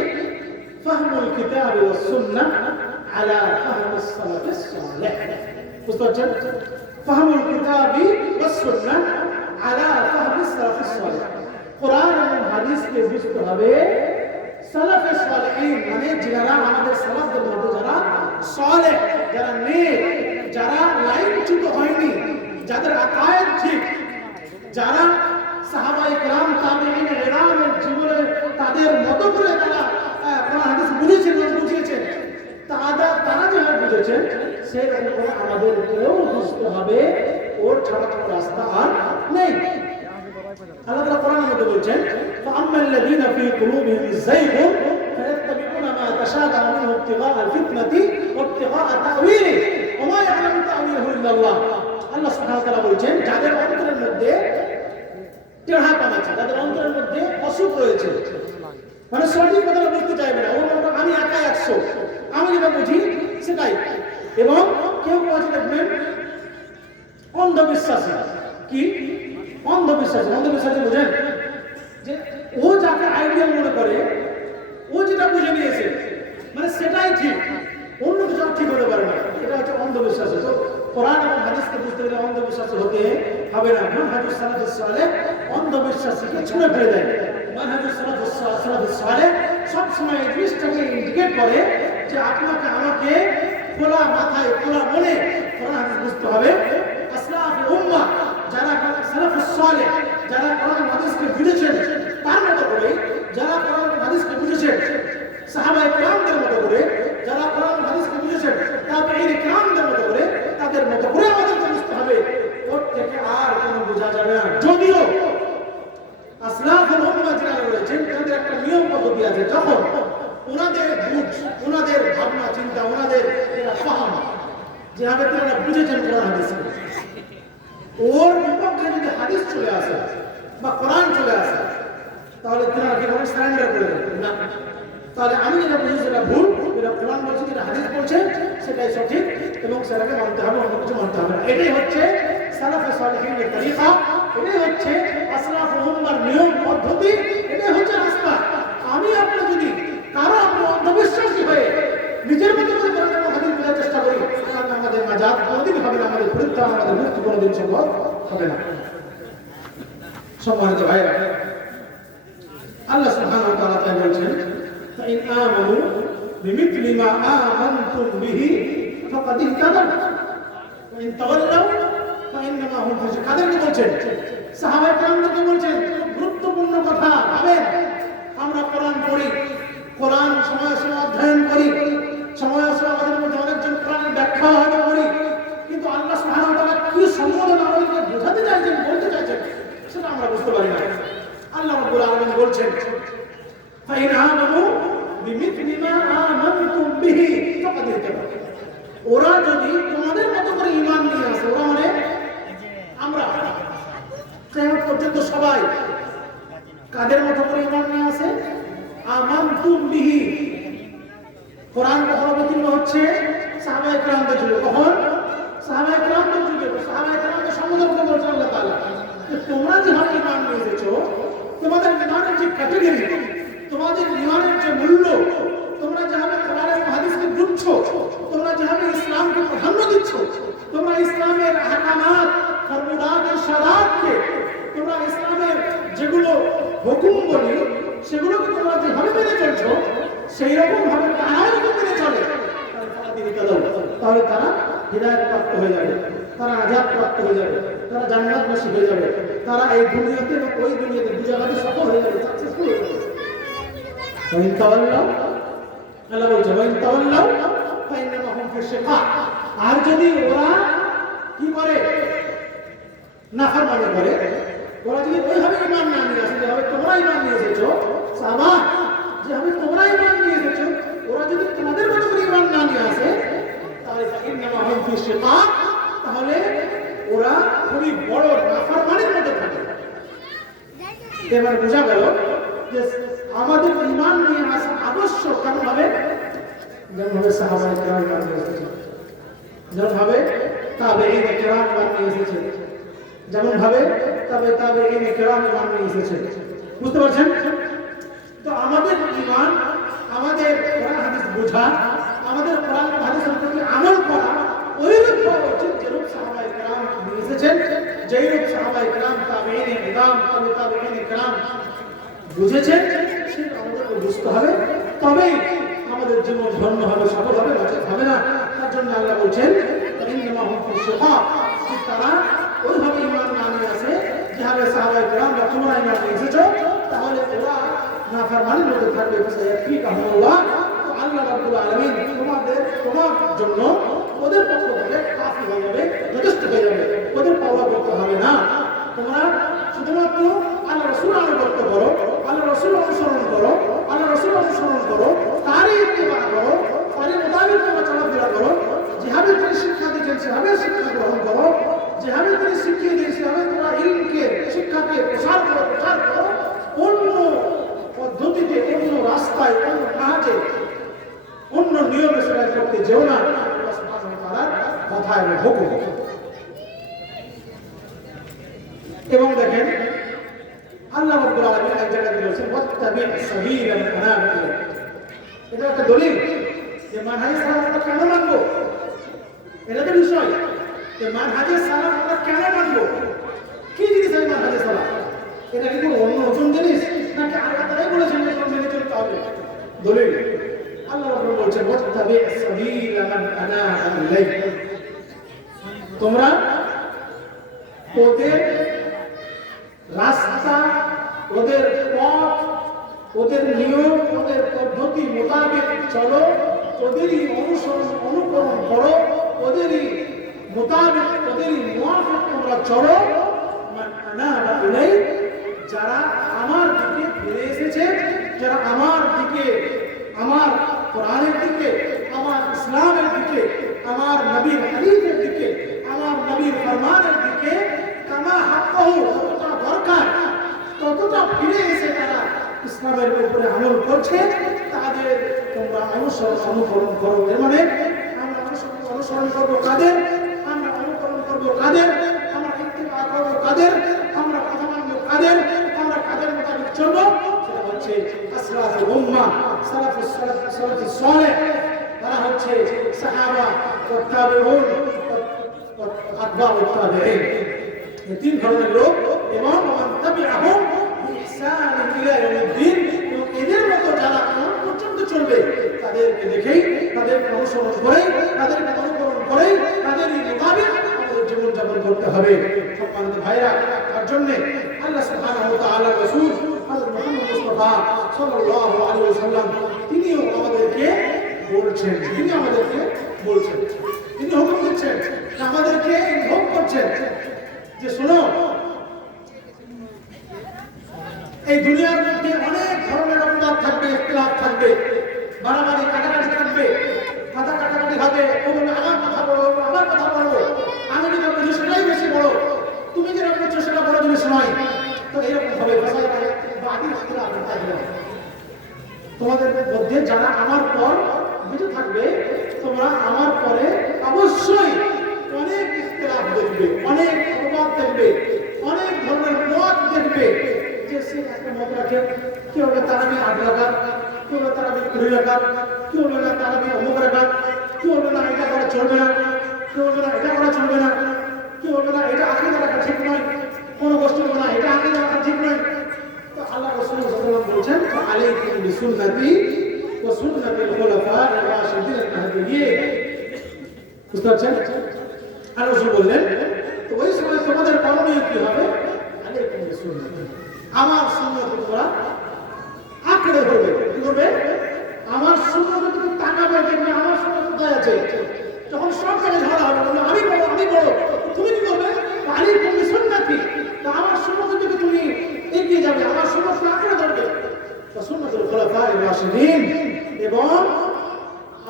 ফাহমুল কিতাব ওয়াস সুন্নাহ আলা ফাহমিস সালাফিস সালেহ। বুঝতে পারছেন? ফাহমুল কিতাব ওয়াস সুন্নাহ আলা ফাহমিস সালাফিস সালেহ। কোরআন এবং হাদিসকে বুঝতে হবে সালাফে সালেহিন, মানে যারা আমাদের সালাফদের মধ্যে যারা সালেহ, যারা নেক, যারা লাইনচ্যুত হয়নি, যাদের আকায়েদ ঠিক, যারা সাহাবায়ে কেরাম, তাবেঈনে কেরামের জীবনে তাদের মতো করে তারা কোরআন হাদিস বুঝেছেন এবং বুঝিয়েছেন, তারা যেভাবে বুঝেছেন সেরকম আমাদেরকেও বুঝতে হবে। ওর ছাড়া কোনো রাস্তা আর নেই। আল্লাহ তাআলা কোরআনের মধ্যে বলছেন, ফাআম্মাল্লাযীনা ফী কুলূবিহিম যায়গুন ফায়াত্তাবিউনা মা তাশাবাহা মিনহু ইবতিগাআল ফিতনাতি ওয়া ইবতিগাআ তা'ওয়ীলিহি ওয়া মা ইয়া'লামু তা'ওয়ীলাহু ইল্লাল্লাহ। আল্লাহ সুবহানাহু ওয়া তাআলা বলছেন, যাদের অন্তরের মধ্যে টেঢ়াপন আছে, যাদের অন্তরের মধ্যে অসুখ রয়েছে, মানে সঠিক কথা বুঝতে চাইবে না, আমি একাই 100, আমি যেটা বুঝি সেটাই। এবং কেউ আছে দেখবেন অন্ধবিশ্বাসী। কি অন্ধবিশ্বাসী? অন্ধবিশ্বাসী বুঝেন যে ও যাকে আইডিয়াল মনে করে, ও যেটা বুঝে নিয়েছে মানে সেটাই ঠিক, অন্য কিছু ঠিক হতে পারে না। এটা হচ্ছে অন্ধবিশ্বাসী। তো কোরআন এবং হাদিসকে বুঝতে গেলে অন্ধবিশ্বাসী হতে হবে না। মানহাজুস সালাফিস সালেহ অন্ধবিশ্বাসীকে ছুঁড়ে ফেলে দেয়। মানহাজুস সালাফিস সালেহ সব সময় এই জিনিসটাকে ইন্ডিকেট করে যে আপনাকে আমাকে খোলা মাথায়, খোলা মনে কোরআন হাদিস বুঝতে হবে। আসলাফে উম্মাহ যারা সালাফুস সালেহ, যারা কোরআন হাদিসকে বুঝেছেন তার মতো করে, যারা কোরআন হাদিসকে বুঝেছেন সাহাবায়ে কেরামদের মতো করে, যারা কোরআন হাদিসকে বুঝেছেন তাবেঈন কেরামদের মতো করে, তাদের মতো করে আমাদেরকে বুঝতে হবে। ওর থেকে আর কোনো বোঝা যাবে না। যদিও আসলাফুল উম্মাহ যারা রয়েছেন তাদের একটা নিয়ম পদ্ধতি আছে, যখন ওনাদের বুঝ, ওনাদের ভাবনা চিন্তা, ওনাদের ফাহাম যেভাবে তারা বুঝেছেন কোরআন হাদিসকে, ওর বিপক্ষে যদি হাদিস চলে আসে বা কোরআন চলে আসে, তাহলে তারা কি করে সারেন্ডার করে দেবেন না। তাহলে আমি যেটা বুঝি সেটা ভুল, যেটা কোরআন বলছে, যেটা হাদিস বলছে সেটাই সঠিক, এবং সেটাকে মানতে হবে, অন্য কিছু মানতে হবে না। এটাই হচ্ছে সালাফে সালেহিনের তরিকা, এটাই হচ্ছে আসলাফুল উম্মাহর নিয়ম পদ্ধতি, এটাই হচ্ছে রাস্তা। আমি আপনি যদি কারো আপনি অন্ধবিশ্বাসী হয়ে নিজের মতো করে কোরআন এবং হাদিস বোঝার চেষ্টা করি, তাহলে আমাদের নাজাত কোনোদিন হবে না, আমাদের পরীক্ষা, আমাদের মুক্তি কোনোদিন সম্ভব হবে না। সম্মানিত ভাইরা, আল্লাহ সুবহানাহু ওয়া তাআলা তাই বলছেন, فإن آمنوا بمثل ما آمنتم به فقد اهتدوا وإن تولوا فإنما هم في شك। কাদেরকে বলছেন? সাহাবায়ে কেরামদেরকে বলছেন। গুরুত্বপূর্ণ কথা ভাবেন, আমরা কোরআন পড়ি, কোরআন সময় সময় অধ্যয়ন করি, সময় সময় আমাদের মধ্যে অনেকজন কোরআনের ব্যাখ্যা হয়তো করি, কিন্তু আল্লাহ সুবহানাহু ওয়া তাআলা কি সম্বোধন আমাদেরকে বোঝাতে চাইছেন, বলতে চাইছেন, সেটা আমরা বুঝতে পারি না। আল্লাহ রাব্বুল আলামিন বলছেন, فإن آمنوا بمثل ما آمنتم به فقد اهتدوا। ওরা যদি তোমাদের মতো করে ঈমান নিয়ে আসে, ওরা মানে আমরা কিয়ামত পর্যন্ত সবাই কাদের মতো করে ঈমান নিয়ে আসে? আমানতুম বিহি। কোরআন কখন অবতীর্ণ হচ্ছে? সাহাবায়ে কেরামদের যুগে। কখন? সাহাবায়ে কেরামদের যুগে। সাহাবায়ে কেরামদের সম্বোধন করে বলছেন আল্লাহ তাআলা, তোমরা যেভাবে ঈমান নিয়ে এসেছো, তোমাদের ঈমানের যে ক্যাটাগরি, তোমাদের ঈমানের যে মূল্য, তোমরা যেভাবে কোরআন এবং হাদিসকে বুঝছো, তোমরা যেভাবে ইসলামকে প্রাধান্য দিচ্ছ, তোমরা ইসলামের আহকামাত, ফরমাত, ইরশাদাতকে, তোমরা ইসলামের যেগুলো হুকুম বলি সেগুলোকে তোমরা যেভাবে মেনে চলছো, সেই রকম ভাবে তারাও যদি মেনে চলে, তাহলে তারা হিদায়াত প্রাপ্ত হয়ে যাবে, তারা নাজাত প্রাপ্ত হয়ে যাবে, তারা জান্নাতবাসী হয়ে যাবে, তারা এই দুনিয়াতে এবং ওই দুনিয়াতে দু জায়গাতে সফল হয়ে যাবে, সাকসেসফুল হয়ে যাবে। ওয়াইন তাওয়াল্লাউ, আল্লাহ বলছে ওয়াইন তাওয়াল্লাউ ফাইন্নামা হুম ফি শিকাক। আর যদি ওরা কি করে? নাফরমানি করে, ওরা যদি ওইভাবে ঈমান না নিয়ে আসে যেভাবে তোমরা ঈমান নিয়ে এসেছো, সাহাবা যেভাবে তোমরা ঈমান নিয়ে এসেছো, ওরা যদি তোমাদের মতো করে ঈমান না নিয়ে আসে, তাহলে ফাইন্নামা হুম ফি শিকাক, তাহলে ওরা খুবই বড় নাফরমানির মধ্যে থাকে। এবার বোঝা গেল যে আমাদের ঈমান নিয়ে আসা আবশ্যক কেমন হবে? যেমন ভাবে সাহাবায়ে কেরাম ঈমান নিয়ে এসেছে, যেমন ভাবে তাবেঈন কেরাম ঈমান নিয়ে এসেছে, যেমন ভাবে তাবেঈন কেরাম ঈমান নিয়ে এসেছে। বুঝতে পারছেন? তো আমাদের ঈমান, আমাদের কোরআন হাদিস বোঝা, আমাদের কোরআন হাদিসের প্রতি আমল করা ওইরূপ হওয়া উচিত যেরূপ সাহাবায়ে কেরাম নিয়ে এসেছেন, যেইরূপ সাহাবায়ে কেরাম, তাবেঈন ইমাম, তাবেঈন কেরাম বুঝেছেন, সেটা আমাদেরকে বুঝতে হবে, তবেই আমাদের জীবন ধন্য হবে, সফল হবে, বাঁচতে হবে না। তার জন্য আল্লাহ বলছেন ইন্নামা হুম ফি শিকাক, তারা ওইভাবে ঈমান না নিয়ে আসে যেভাবে সাহাবায়ে কেরাম বা তোমরা ঈমান নিয়ে এসেছো, তাহলে ওরা নাফরমানির মধ্যে থাকবে। ফাসায়াকফিকাহুল্লাহ, তো আল্লাহ রাব্বুল আলামিন তোমার জন্য ওদের পক্ষ থেকে কাফি হয়ে যাবে, যথেষ্ট হয়ে যাবে, ওদের পাওয়া করতে হবে না। তোমরা শুধুমাত্র আল্লাহ রাসূল আনুগত্য করো, আল্লাহ রাসূল অনুসরণ করো, আল্লাহ রাসূল অনুসরণ করো, তারই ইত্তেবা করো, তারই মোতাবেক তোমরা চলাফেরা করো, যেভাবে তিনি শিক্ষা দিয়েছেন সেভাবে শিক্ষা গ্রহণ করো, যেভাবে তিনি শিখিয়ে দিয়েছেন সেভাবে তোমরা ইলমকে, শিক্ষাকে প্রসার করো, অন্য পদ্ধতিতে, অন্য রাস্তায়, অন্য কাজে, অন্য নিয়মে সেটা করতে যেও না। আল্লাহ সুবহানাহু ওয়া তাআলার কথা এবং হুকুম। এবং দেখেন আল্লাহ রাব্বুল আলামিন এক জায়গায় বলেছেন ওয়াত্তাবি সাবিলাল আনাম, এটা একটা দলিল যে মানহাজ সালাফ আমরা কেন মানবো, এটা তো বিষয় যে মানহাজে সালাফ আমরা কেন মানবো, কি জিনিস এই মানহাজে সালাফ? এটা কি কোনো অন্য নতুন জিনিস নাকি আল্লাহ তাআলাই বলেছেন যে মেনে চলতে হবে? দলিল আল্লাহ রাব্বুল বলছেন ওয়াত্তাবি সাবিলাল আনাম ইলাইক, তোমরা ওদের রাস্তা, ওদের পথ, ওদের নিয়ম, ওদের পদ্ধতি মোতাবেক চলো, ওদেরই অনুকরণ করো, ওদেরই মোতাবেক, ওদেরই মুআফিক তোমরা চলো। যারা আমার দিকে ফিরে এসেছে, যারা আমার দিকে, আমার কোরআনের দিকে, আমার ইসলামের দিকে, আমার নবীর হাদিসের দিকে, আমার নবীর ফরমানের দিকে কামা হাক্কাহু, যতটা দরকার ততটা ফিরে এসে তারা ইসলামের উপরে আমল করছে, তাদের তোমরা অনুসরণ করো। এর মানে আমরা অনুসরণ করবো কাদের? আমরা অনুকরণ করবো কাদের? আমরা ইত্তিবা করবো কাদের? আমরা কথা মানবো কাদের? আমরা কাদের মোতাবেক চলবো? সেটা হচ্ছে আসলাফুল উম্মাহ, সালাফুস সালেহ। তারা হচ্ছে সাহাবা ও তাবেঈন ও আতবাউত তাবেঈন। এই তিন ধরনের লোক এবং মান তাবিআহুম বিইহসান ইলা ইয়াউমিদ্দিন। এবং এদের মতো যারা কিয়ামত পর্যন্ত চলবে, তাদেরকে দেখেই, তাদেরকে অনুসরণ করেই, তাদেরকে অনুকরণ করেই, তাদেরই মোতাবেক আমাদের জীবনযাপন করতে হবে। সম্মানিত ভাইরা, তার জন্য আল্লাহ সুবহানাহু ওয়া তাআলার রাসূল হযরত মুহাম্মদ মুস্তাফা সাল্লাল্লাহু আলাইহি ওয়াসাল্লাম তিনিও আমাদেরকে বলছেন, তিনি আমাদেরকে বলছেন, তিনি হুকুম দিচ্ছেন, আমাদেরকে ইনভোক করছেন যে শোনো, এই দুনিয়ার মধ্যে অনেক ধরনের অপবাদ থাকবে, ইখতিলাফ থাকবে, মারামারি কাটাকাটি থাকবে, কথা কাটাকাটি হবে, বলবে আমার কথা বলো, আমার কথা বলো, আমি যেটা বুঝি সেটাই বেশি বড়, তুমি যেটা বুঝছো সেটা বড় জিনিস নয়। তো এরকম হবে, তোমাদের মধ্যে যারা আমার পর বেঁচে থাকবে, তোমরা আমার পরে অবশ্যই অনেক ইখতিলাফ দেখবে, অনেক অপবাদ দেখবে, অনেক ধরনের মত দেখবে। যে সে একটা মত রাখে, কি হবে তারাবি 8 রাকাত, কি হবে তারাবি 20 রাকাত, কি হবে না তারাবি অমুক রাকাত, কি হবে না এটা করা চলবে না, কি হবে না এটা করা চলবে না, কি হবে না এটা আকীদা রাখা ঠিক নয়, কোন গোষ্ঠী হবে না এটা আকীদা রাখা ঠিক নয়। তো আল্লাহ রাসূল সাল্লাল্লাহু আলাইহি ওয়াসাল্লাম বলেছেন, আলাইকুম বিসুন্নতি ওয়া সুন্নাতিল খুলাফা'ir রাশিদিন আল-মাহদিয়্যিন। বুঝতে পারছেন? আল্লাহ রাসূল বললেন, তো ওই সময় তোমাদের করণীয় কি হবে? আলাইকুম বিসুন্নতি, আমার সুন্নাত তোমরা আঁকড়ে ধরবে। কি করবে? আমার সুন্নাত তুমি তাকাবে, দেখবে আমার সুন্নাত কোথায় আছে। যখন সব জায়গায় ঝগড়া হবে, বলবে আমি বড়, আমি বড়, তুমি কি করবে? আলাইকুম বিসুন্নতি, তো আমার সুন্নাতের দিকে তুমি এগিয়ে যাবে, আমার সুন্নাত আঁকড়ে ধরবে। সুন্নাতুল খুলাফা'ir রাশিদিন, এবং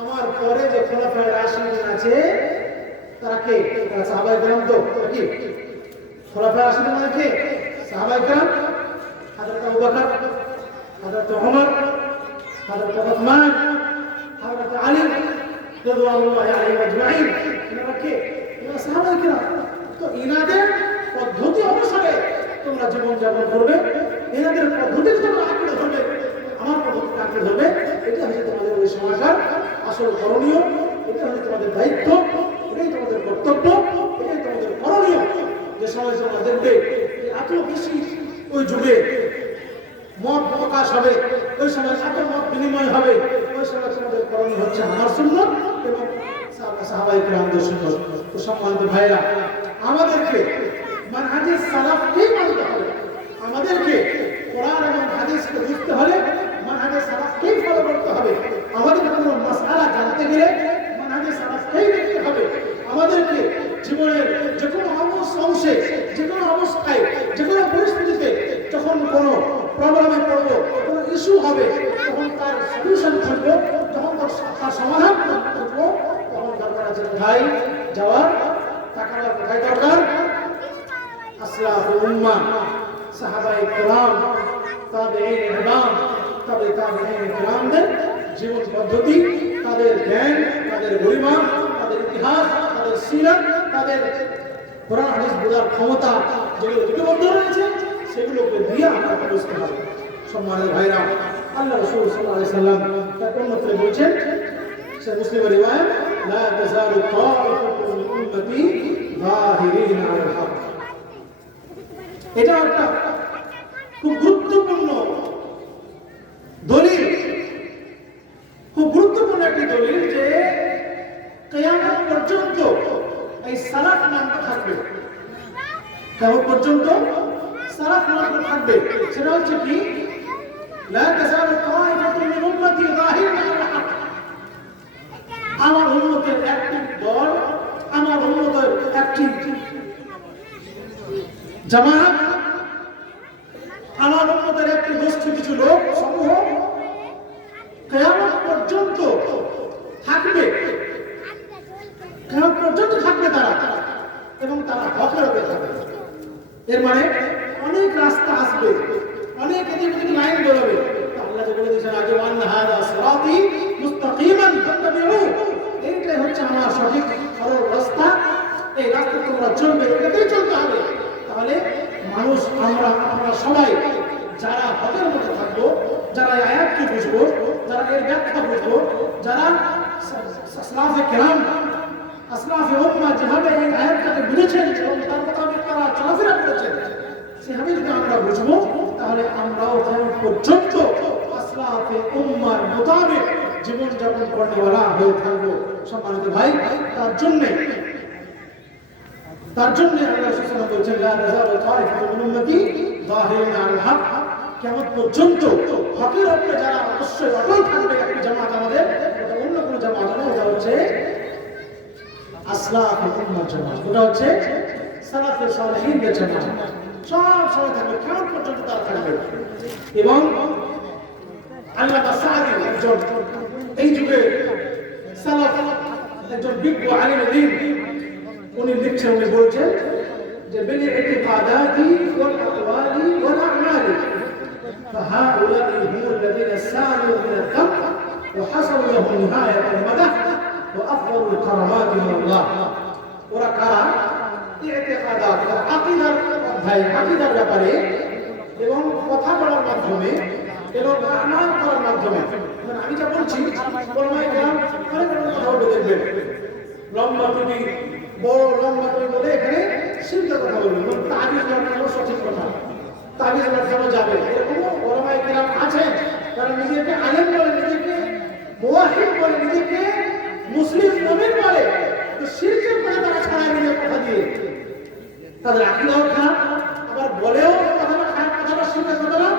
আমার পরে যে খুলাফায়ে রাশিদিন আছে তারা কে? তারা সাহাবায়ে কেরাম। তো কি খুলাফায়ে রাশিদিন মানে কে? সাহাবায়ে কেরাম, হযরত আবু বকর, হযরত ওমর, হযরত উসমান, হযরত আলী রাদিয়াল্লাহু আলাইহিম আজমাইন। এনারা কে? এনারা সাহাবায়ে কেরাম। তো এনাদের পদ্ধতি অনুসারে তোমরা জীবন যাপন করবে, এনাদের পদ্ধতি তোমরা আঁকড়ে ধরবে, আমার পদ্ধতি আঁকড়ে ধরবে। এটা হচ্ছে তোমাদের ওই সময়কার আসল করণীয়, এটা হচ্ছে তোমাদের দায়িত্ব, এটাই তোমাদের কর্তব্য, এটাই তোমাদের করণীয়। যে সময় তোমরা দেখবে এত বেশি ওই যুগে মত প্রকাশ হবে, ওই সময় এত মত বিনিময় হবে, ওই সময় তোমাদের করণীয় হচ্ছে আমার সুন্নাত এবং সাহাবায়ে কেরামদের সুন্নাত। তো সম্মানিত ভাইরা, আমাদেরকে মানহাজে সালাফকেই মানতে হবে। আমাদেরকে কোরআন এবং হাদিসকে বুঝতে হলে মানহাজে সালাফকেই ফলো করতে হবে। আমাদের কোনো মাসআলা জানতে গেলে মানহাজে সালাফকেই দেখতে হবে। আমাদেরকে জীবনের যে কোনো অংশে, যে কোনো অবস্থায়, যে কোনো পরিস্থিতিতে যখন কোনো প্রবলেমে পড়বো, কোনো ইস্যু হবে, তখন তার সলিউশন খুঁজবো, যখন তার সমাধান খুঁজবো, তখন দরকার আছে কোথায় যাওয়ার? তাকানোর কোথায় দরকার? আসলাফুল উম্মাহ, সাহাবায়ে কেরাম, তাবেঈন ইকরাম, তাবেঈন ইকরামদের জীবন পদ্ধতি, তাদের জ্ঞান, তাদের গরিমা, তাদের ইতিহাস, তাদের সিরাত, তাদের কোরআন হাদিস বোঝার ক্ষমতা যেগুলো লিপিবদ্ধ রয়েছে, সেগুলোকে দিয়ে আমরা বুঝতে হবে। সম্মানিত ভাইরা, আল্লাহ রাসূল সাল্লাল্লাহু আলাইহি ওয়াসাল্লাম তার উম্মতকে বলছেন, সে মুসলিমের রিওয়ায়াত, লা তাযালু তা'iফাতুন মিন উম্মতি যাহিরিনা আলাল হক। এটা একটা খুব গুরুত্বপূর্ণ দলিল, খুব গুরুত্বপূর্ণ একটি দলিল যে কিয়ামত পর্যন্ত এই সালাত নামটা থাকবে। কিয়ামত পর্যন্ত সালাত সালাফ মনোযোগ থাকবে, সেটা হচ্ছে কি লা তাযালু তাইফাতুন মিন উম্মতি যাহিরিন আলাল হক। আমার উম্মতের একটি দল, আমার উম্মতের একটি জামাত, আমার উম্মতের একটি গোষ্ঠী, কিছু লোক সমূহ কিয়ামত পর্যন্ত থাকবে, কিয়ামত পর্যন্ত থাকবে তারা, এবং তারা হকের উপরে থাকবে। এর মানে অনেক রাস্তা আসবে, অনেক এদিক ওদিক লাইন বেরোবে। আল্লাহ যে বলে দিয়েছেন আগে ওয়ান্না হাযা সিরাতি মুস্তাকিমান ফাত্তাবিউ, এইটাই হচ্ছে আমার সঠিক সরল রাস্তা, এই রাস্তা তোমরা চলবে, এটাতেই চলতে হবে। তাহলে মানুষ আমরা সবাই যারা হকের মধ্যে থাকবো, যারা এই আয়াতকে বুঝবো, যারা এর ব্যাখ্যা বুঝবো, যারা আসলাফে কেরাম, আসলাফে উম্মাহ যেভাবে এই আয়াতটাকে বুঝেছেন এবং তার মোতাবেক তারা চলাফেরা করেছেন, সেভাবে যদি আমরা বুঝবো, তাহলে আমরাও কিয়ামত পর্যন্ত আসলাফে উম্মাহর মোতাবেক জীবনযাপন করেওয়ালা হয়ে থাকবো। সম্মানিত ভাই, তার জন্য আল্লাহ সুবহানাহু বলছেন লা তাযালু তাইফাতুন মিন উম্মতি যাহিরিন আলাল হক, কিয়ামত পর্যন্ত হকের উপরে যারা অবশ্যই অটল থাকবে একটি জামাত, আমাদের এটা অন্য কোনো জামাত নয়, এটা হচ্ছে আসলাফে উম্মাহ জামাত, এটা হচ্ছে সালাফে সালেহিনদের জামাত। সব সময় থাকবে, কিয়ামত পর্যন্ত তারা থাকবে। এবং আল্লামা সাঈদী একজন এই যুগে সালাফ, একজন বিজ্ঞ আলিম দ্বীন, উনি লিখছেন, উনি বলছেন যে বিল ইতিকাদাতি ওয়াল আকওয়ালি ওয়াল আমালি فهؤلاء هم الذين ساروا من الذنب وحصلوا لهم نهاية المدح وأفضل الكرامات من الله। ওরা কারা? ইতিকাদাত, আকীদার ব্যাপারে এবং কথা বলার মাধ্যমে এবং আমাল করার মাধ্যমে। মানে আমি যা বলছি ওলামায়ে কেরাম অনেক কথা বলে দেখবেন, লম্বা টুপি, বড় লম্বা টুপি বলে এখানে শিরকের কথা বলবেন, এবং তাবিজ লাগানো সঠিক কথা, তাবিজ লাগানো যাবে, এরকম ওলামায়ে কেরাম আছেন যারা নিজেকে আলেম বলে, নিজেকে মুওয়াহিদ বলে, নিজেকে মুসলিম মুমিন বলে, তো শিরকের কথা তারা ছাড়াই নিজের কথা দিয়ে তাদের আকীদাও খারাপ, আবার বলেও কথাটা খারাপ, কথাটা শিরকের কথাটা,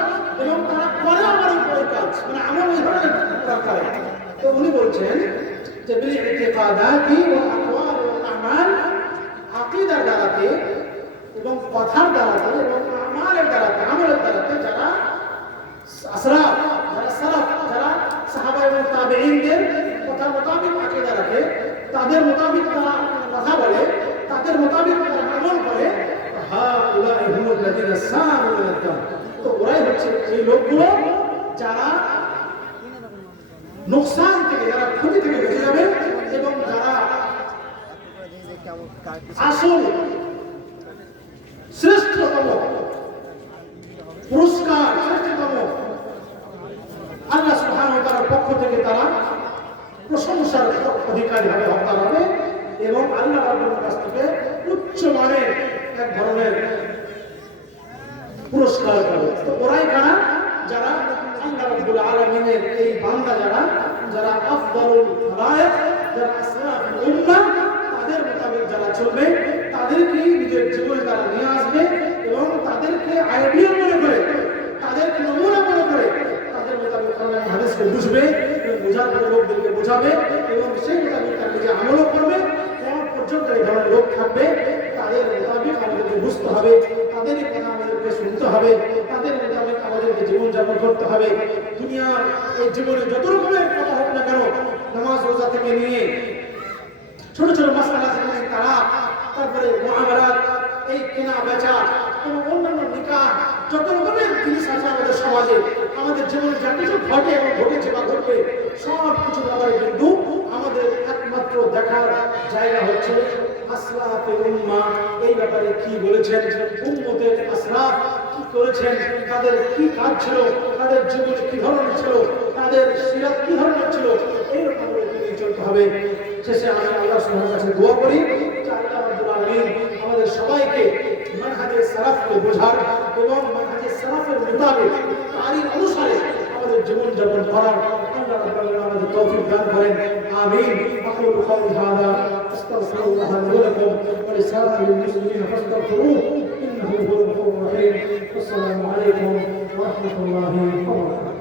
এবং তারা করে আমার ওই কাজ, মানে আমার ওই ধরনের করে। তো উনি বলছেন যে বিল ইতিকাদাতি ওয়া আকওয়াল ওয়া আমাল, আকীদার দ্বারাতে এবং কথার দ্বারাতে এবং আমালের দ্বারাতে, আমলের দ্বারাতে যারা আসলাফ, যারা সালাফ, যারা সাহাবা এবং তাবেঈনদের কথা মোতাবেক আকীদা রাখে, তাদের মোতাবেক তারা কথা বলে, তাদের মোতাবেক তারা আমল করে, হাউলাই হুমুল্লাযীনা সারু মিনাদ দাম। তো ওরাই হচ্ছে এই লোকগুলো যারা নোকসান থেকে, যারা ক্ষতি থেকে বেঁচে যাবে, এবং যারা আসল শ্রেষ্ঠতম পুরস্কার, শ্রেষ্ঠতম আল্লাহ সুবহানাহু ওয়া তাআলার পক্ষ থেকে তারা প্রশংসার অধিকারী হবে, হকদার হবে, এবং আল্লাহ রাব্বুল কাছ থেকে উচ্চ মানের এক ধরনের পুরস্কার পাবে। তো ওরাই কারা? যারা আল্লাহ রাব্বুল আলামিনের এই বান্দা, যারা আফদালুল খালায়েক, যারা আসলাফুল উম্মাহ, তাদের মোতাবেক যারা চলবে, তাদেরকে নিজের জীবনে তারা নিয়ে আসবে, এবং তাদেরকে আইডিয়াল মনে করে, তাদেরকে নমুনা মনে করে, তাদের মোতাবেক কোরআন হাদিসকে বুঝবে এবং বোঝার পরে লোকদেরকে বোঝাবে, এবং সেই মোতাবেক তারা নিজে আমলও করবে। কেমন পর্যন্ত এই ধরনের লোক থাকবে, তাদের মোতাবেক আমাদেরকে বুঝতে হবে, তাদের কথা আমাদেরকে শুনতে হবে, তাদের মোতাবেক আমাদেরকে জীবনযাপন করতে হবে। দুনিয়ার এই জীবনে যত রকমের কথা হোক না কেন, নামাজ রোজা থেকে নিয়ে ছোট ছোট মাসআলা থেকে তারা, তারপরে মুআমালাত, এই কেনা বেচা এবং অন্যান্য নিকাহ, যত রকমের জিনিস আছে আমাদের সমাজে, আমাদের জীবনে যা কিছু ঘটে এবং ঘটেছে বা ঘটবে, সব কিছু ব্যাপারে কিন্তু আমাদের একমাত্র দেখার জায়গা হচ্ছে আসলাফে উম্মাহ এই ব্যাপারে কি বলেছেন, উম্মতের আসলাফ কি করেছেন, তাদের কি কাজ ছিল, তাদের জীবনে কি ধরনের ছিল, তাদের সিরাত কি ধরনের ছিল, এইরকম করে চলতে হবে। শেষে আমি আল্লাহ সুবহানাহু কাছে দোয়া করি যে আল্লাহ রাব্বুল আলামিন আমাদের সবাইকে মানহাজে সালাফকে বোঝার এবং মানহাজে সালাফের মোতাবেক তারই অনুসারে আমাদের জীবনযাপন করার আল্লাহ রাব্বুল আলামিন আমাদের তৌফিক দান করেন। আমিন। আকুলু কওলি হাযা أستغفر الله لي ولكم ولسائر المسلمين فاستغفروه إنه هو الغفور الرحيم. والسلام عليكم ورحمة الله وبركاته.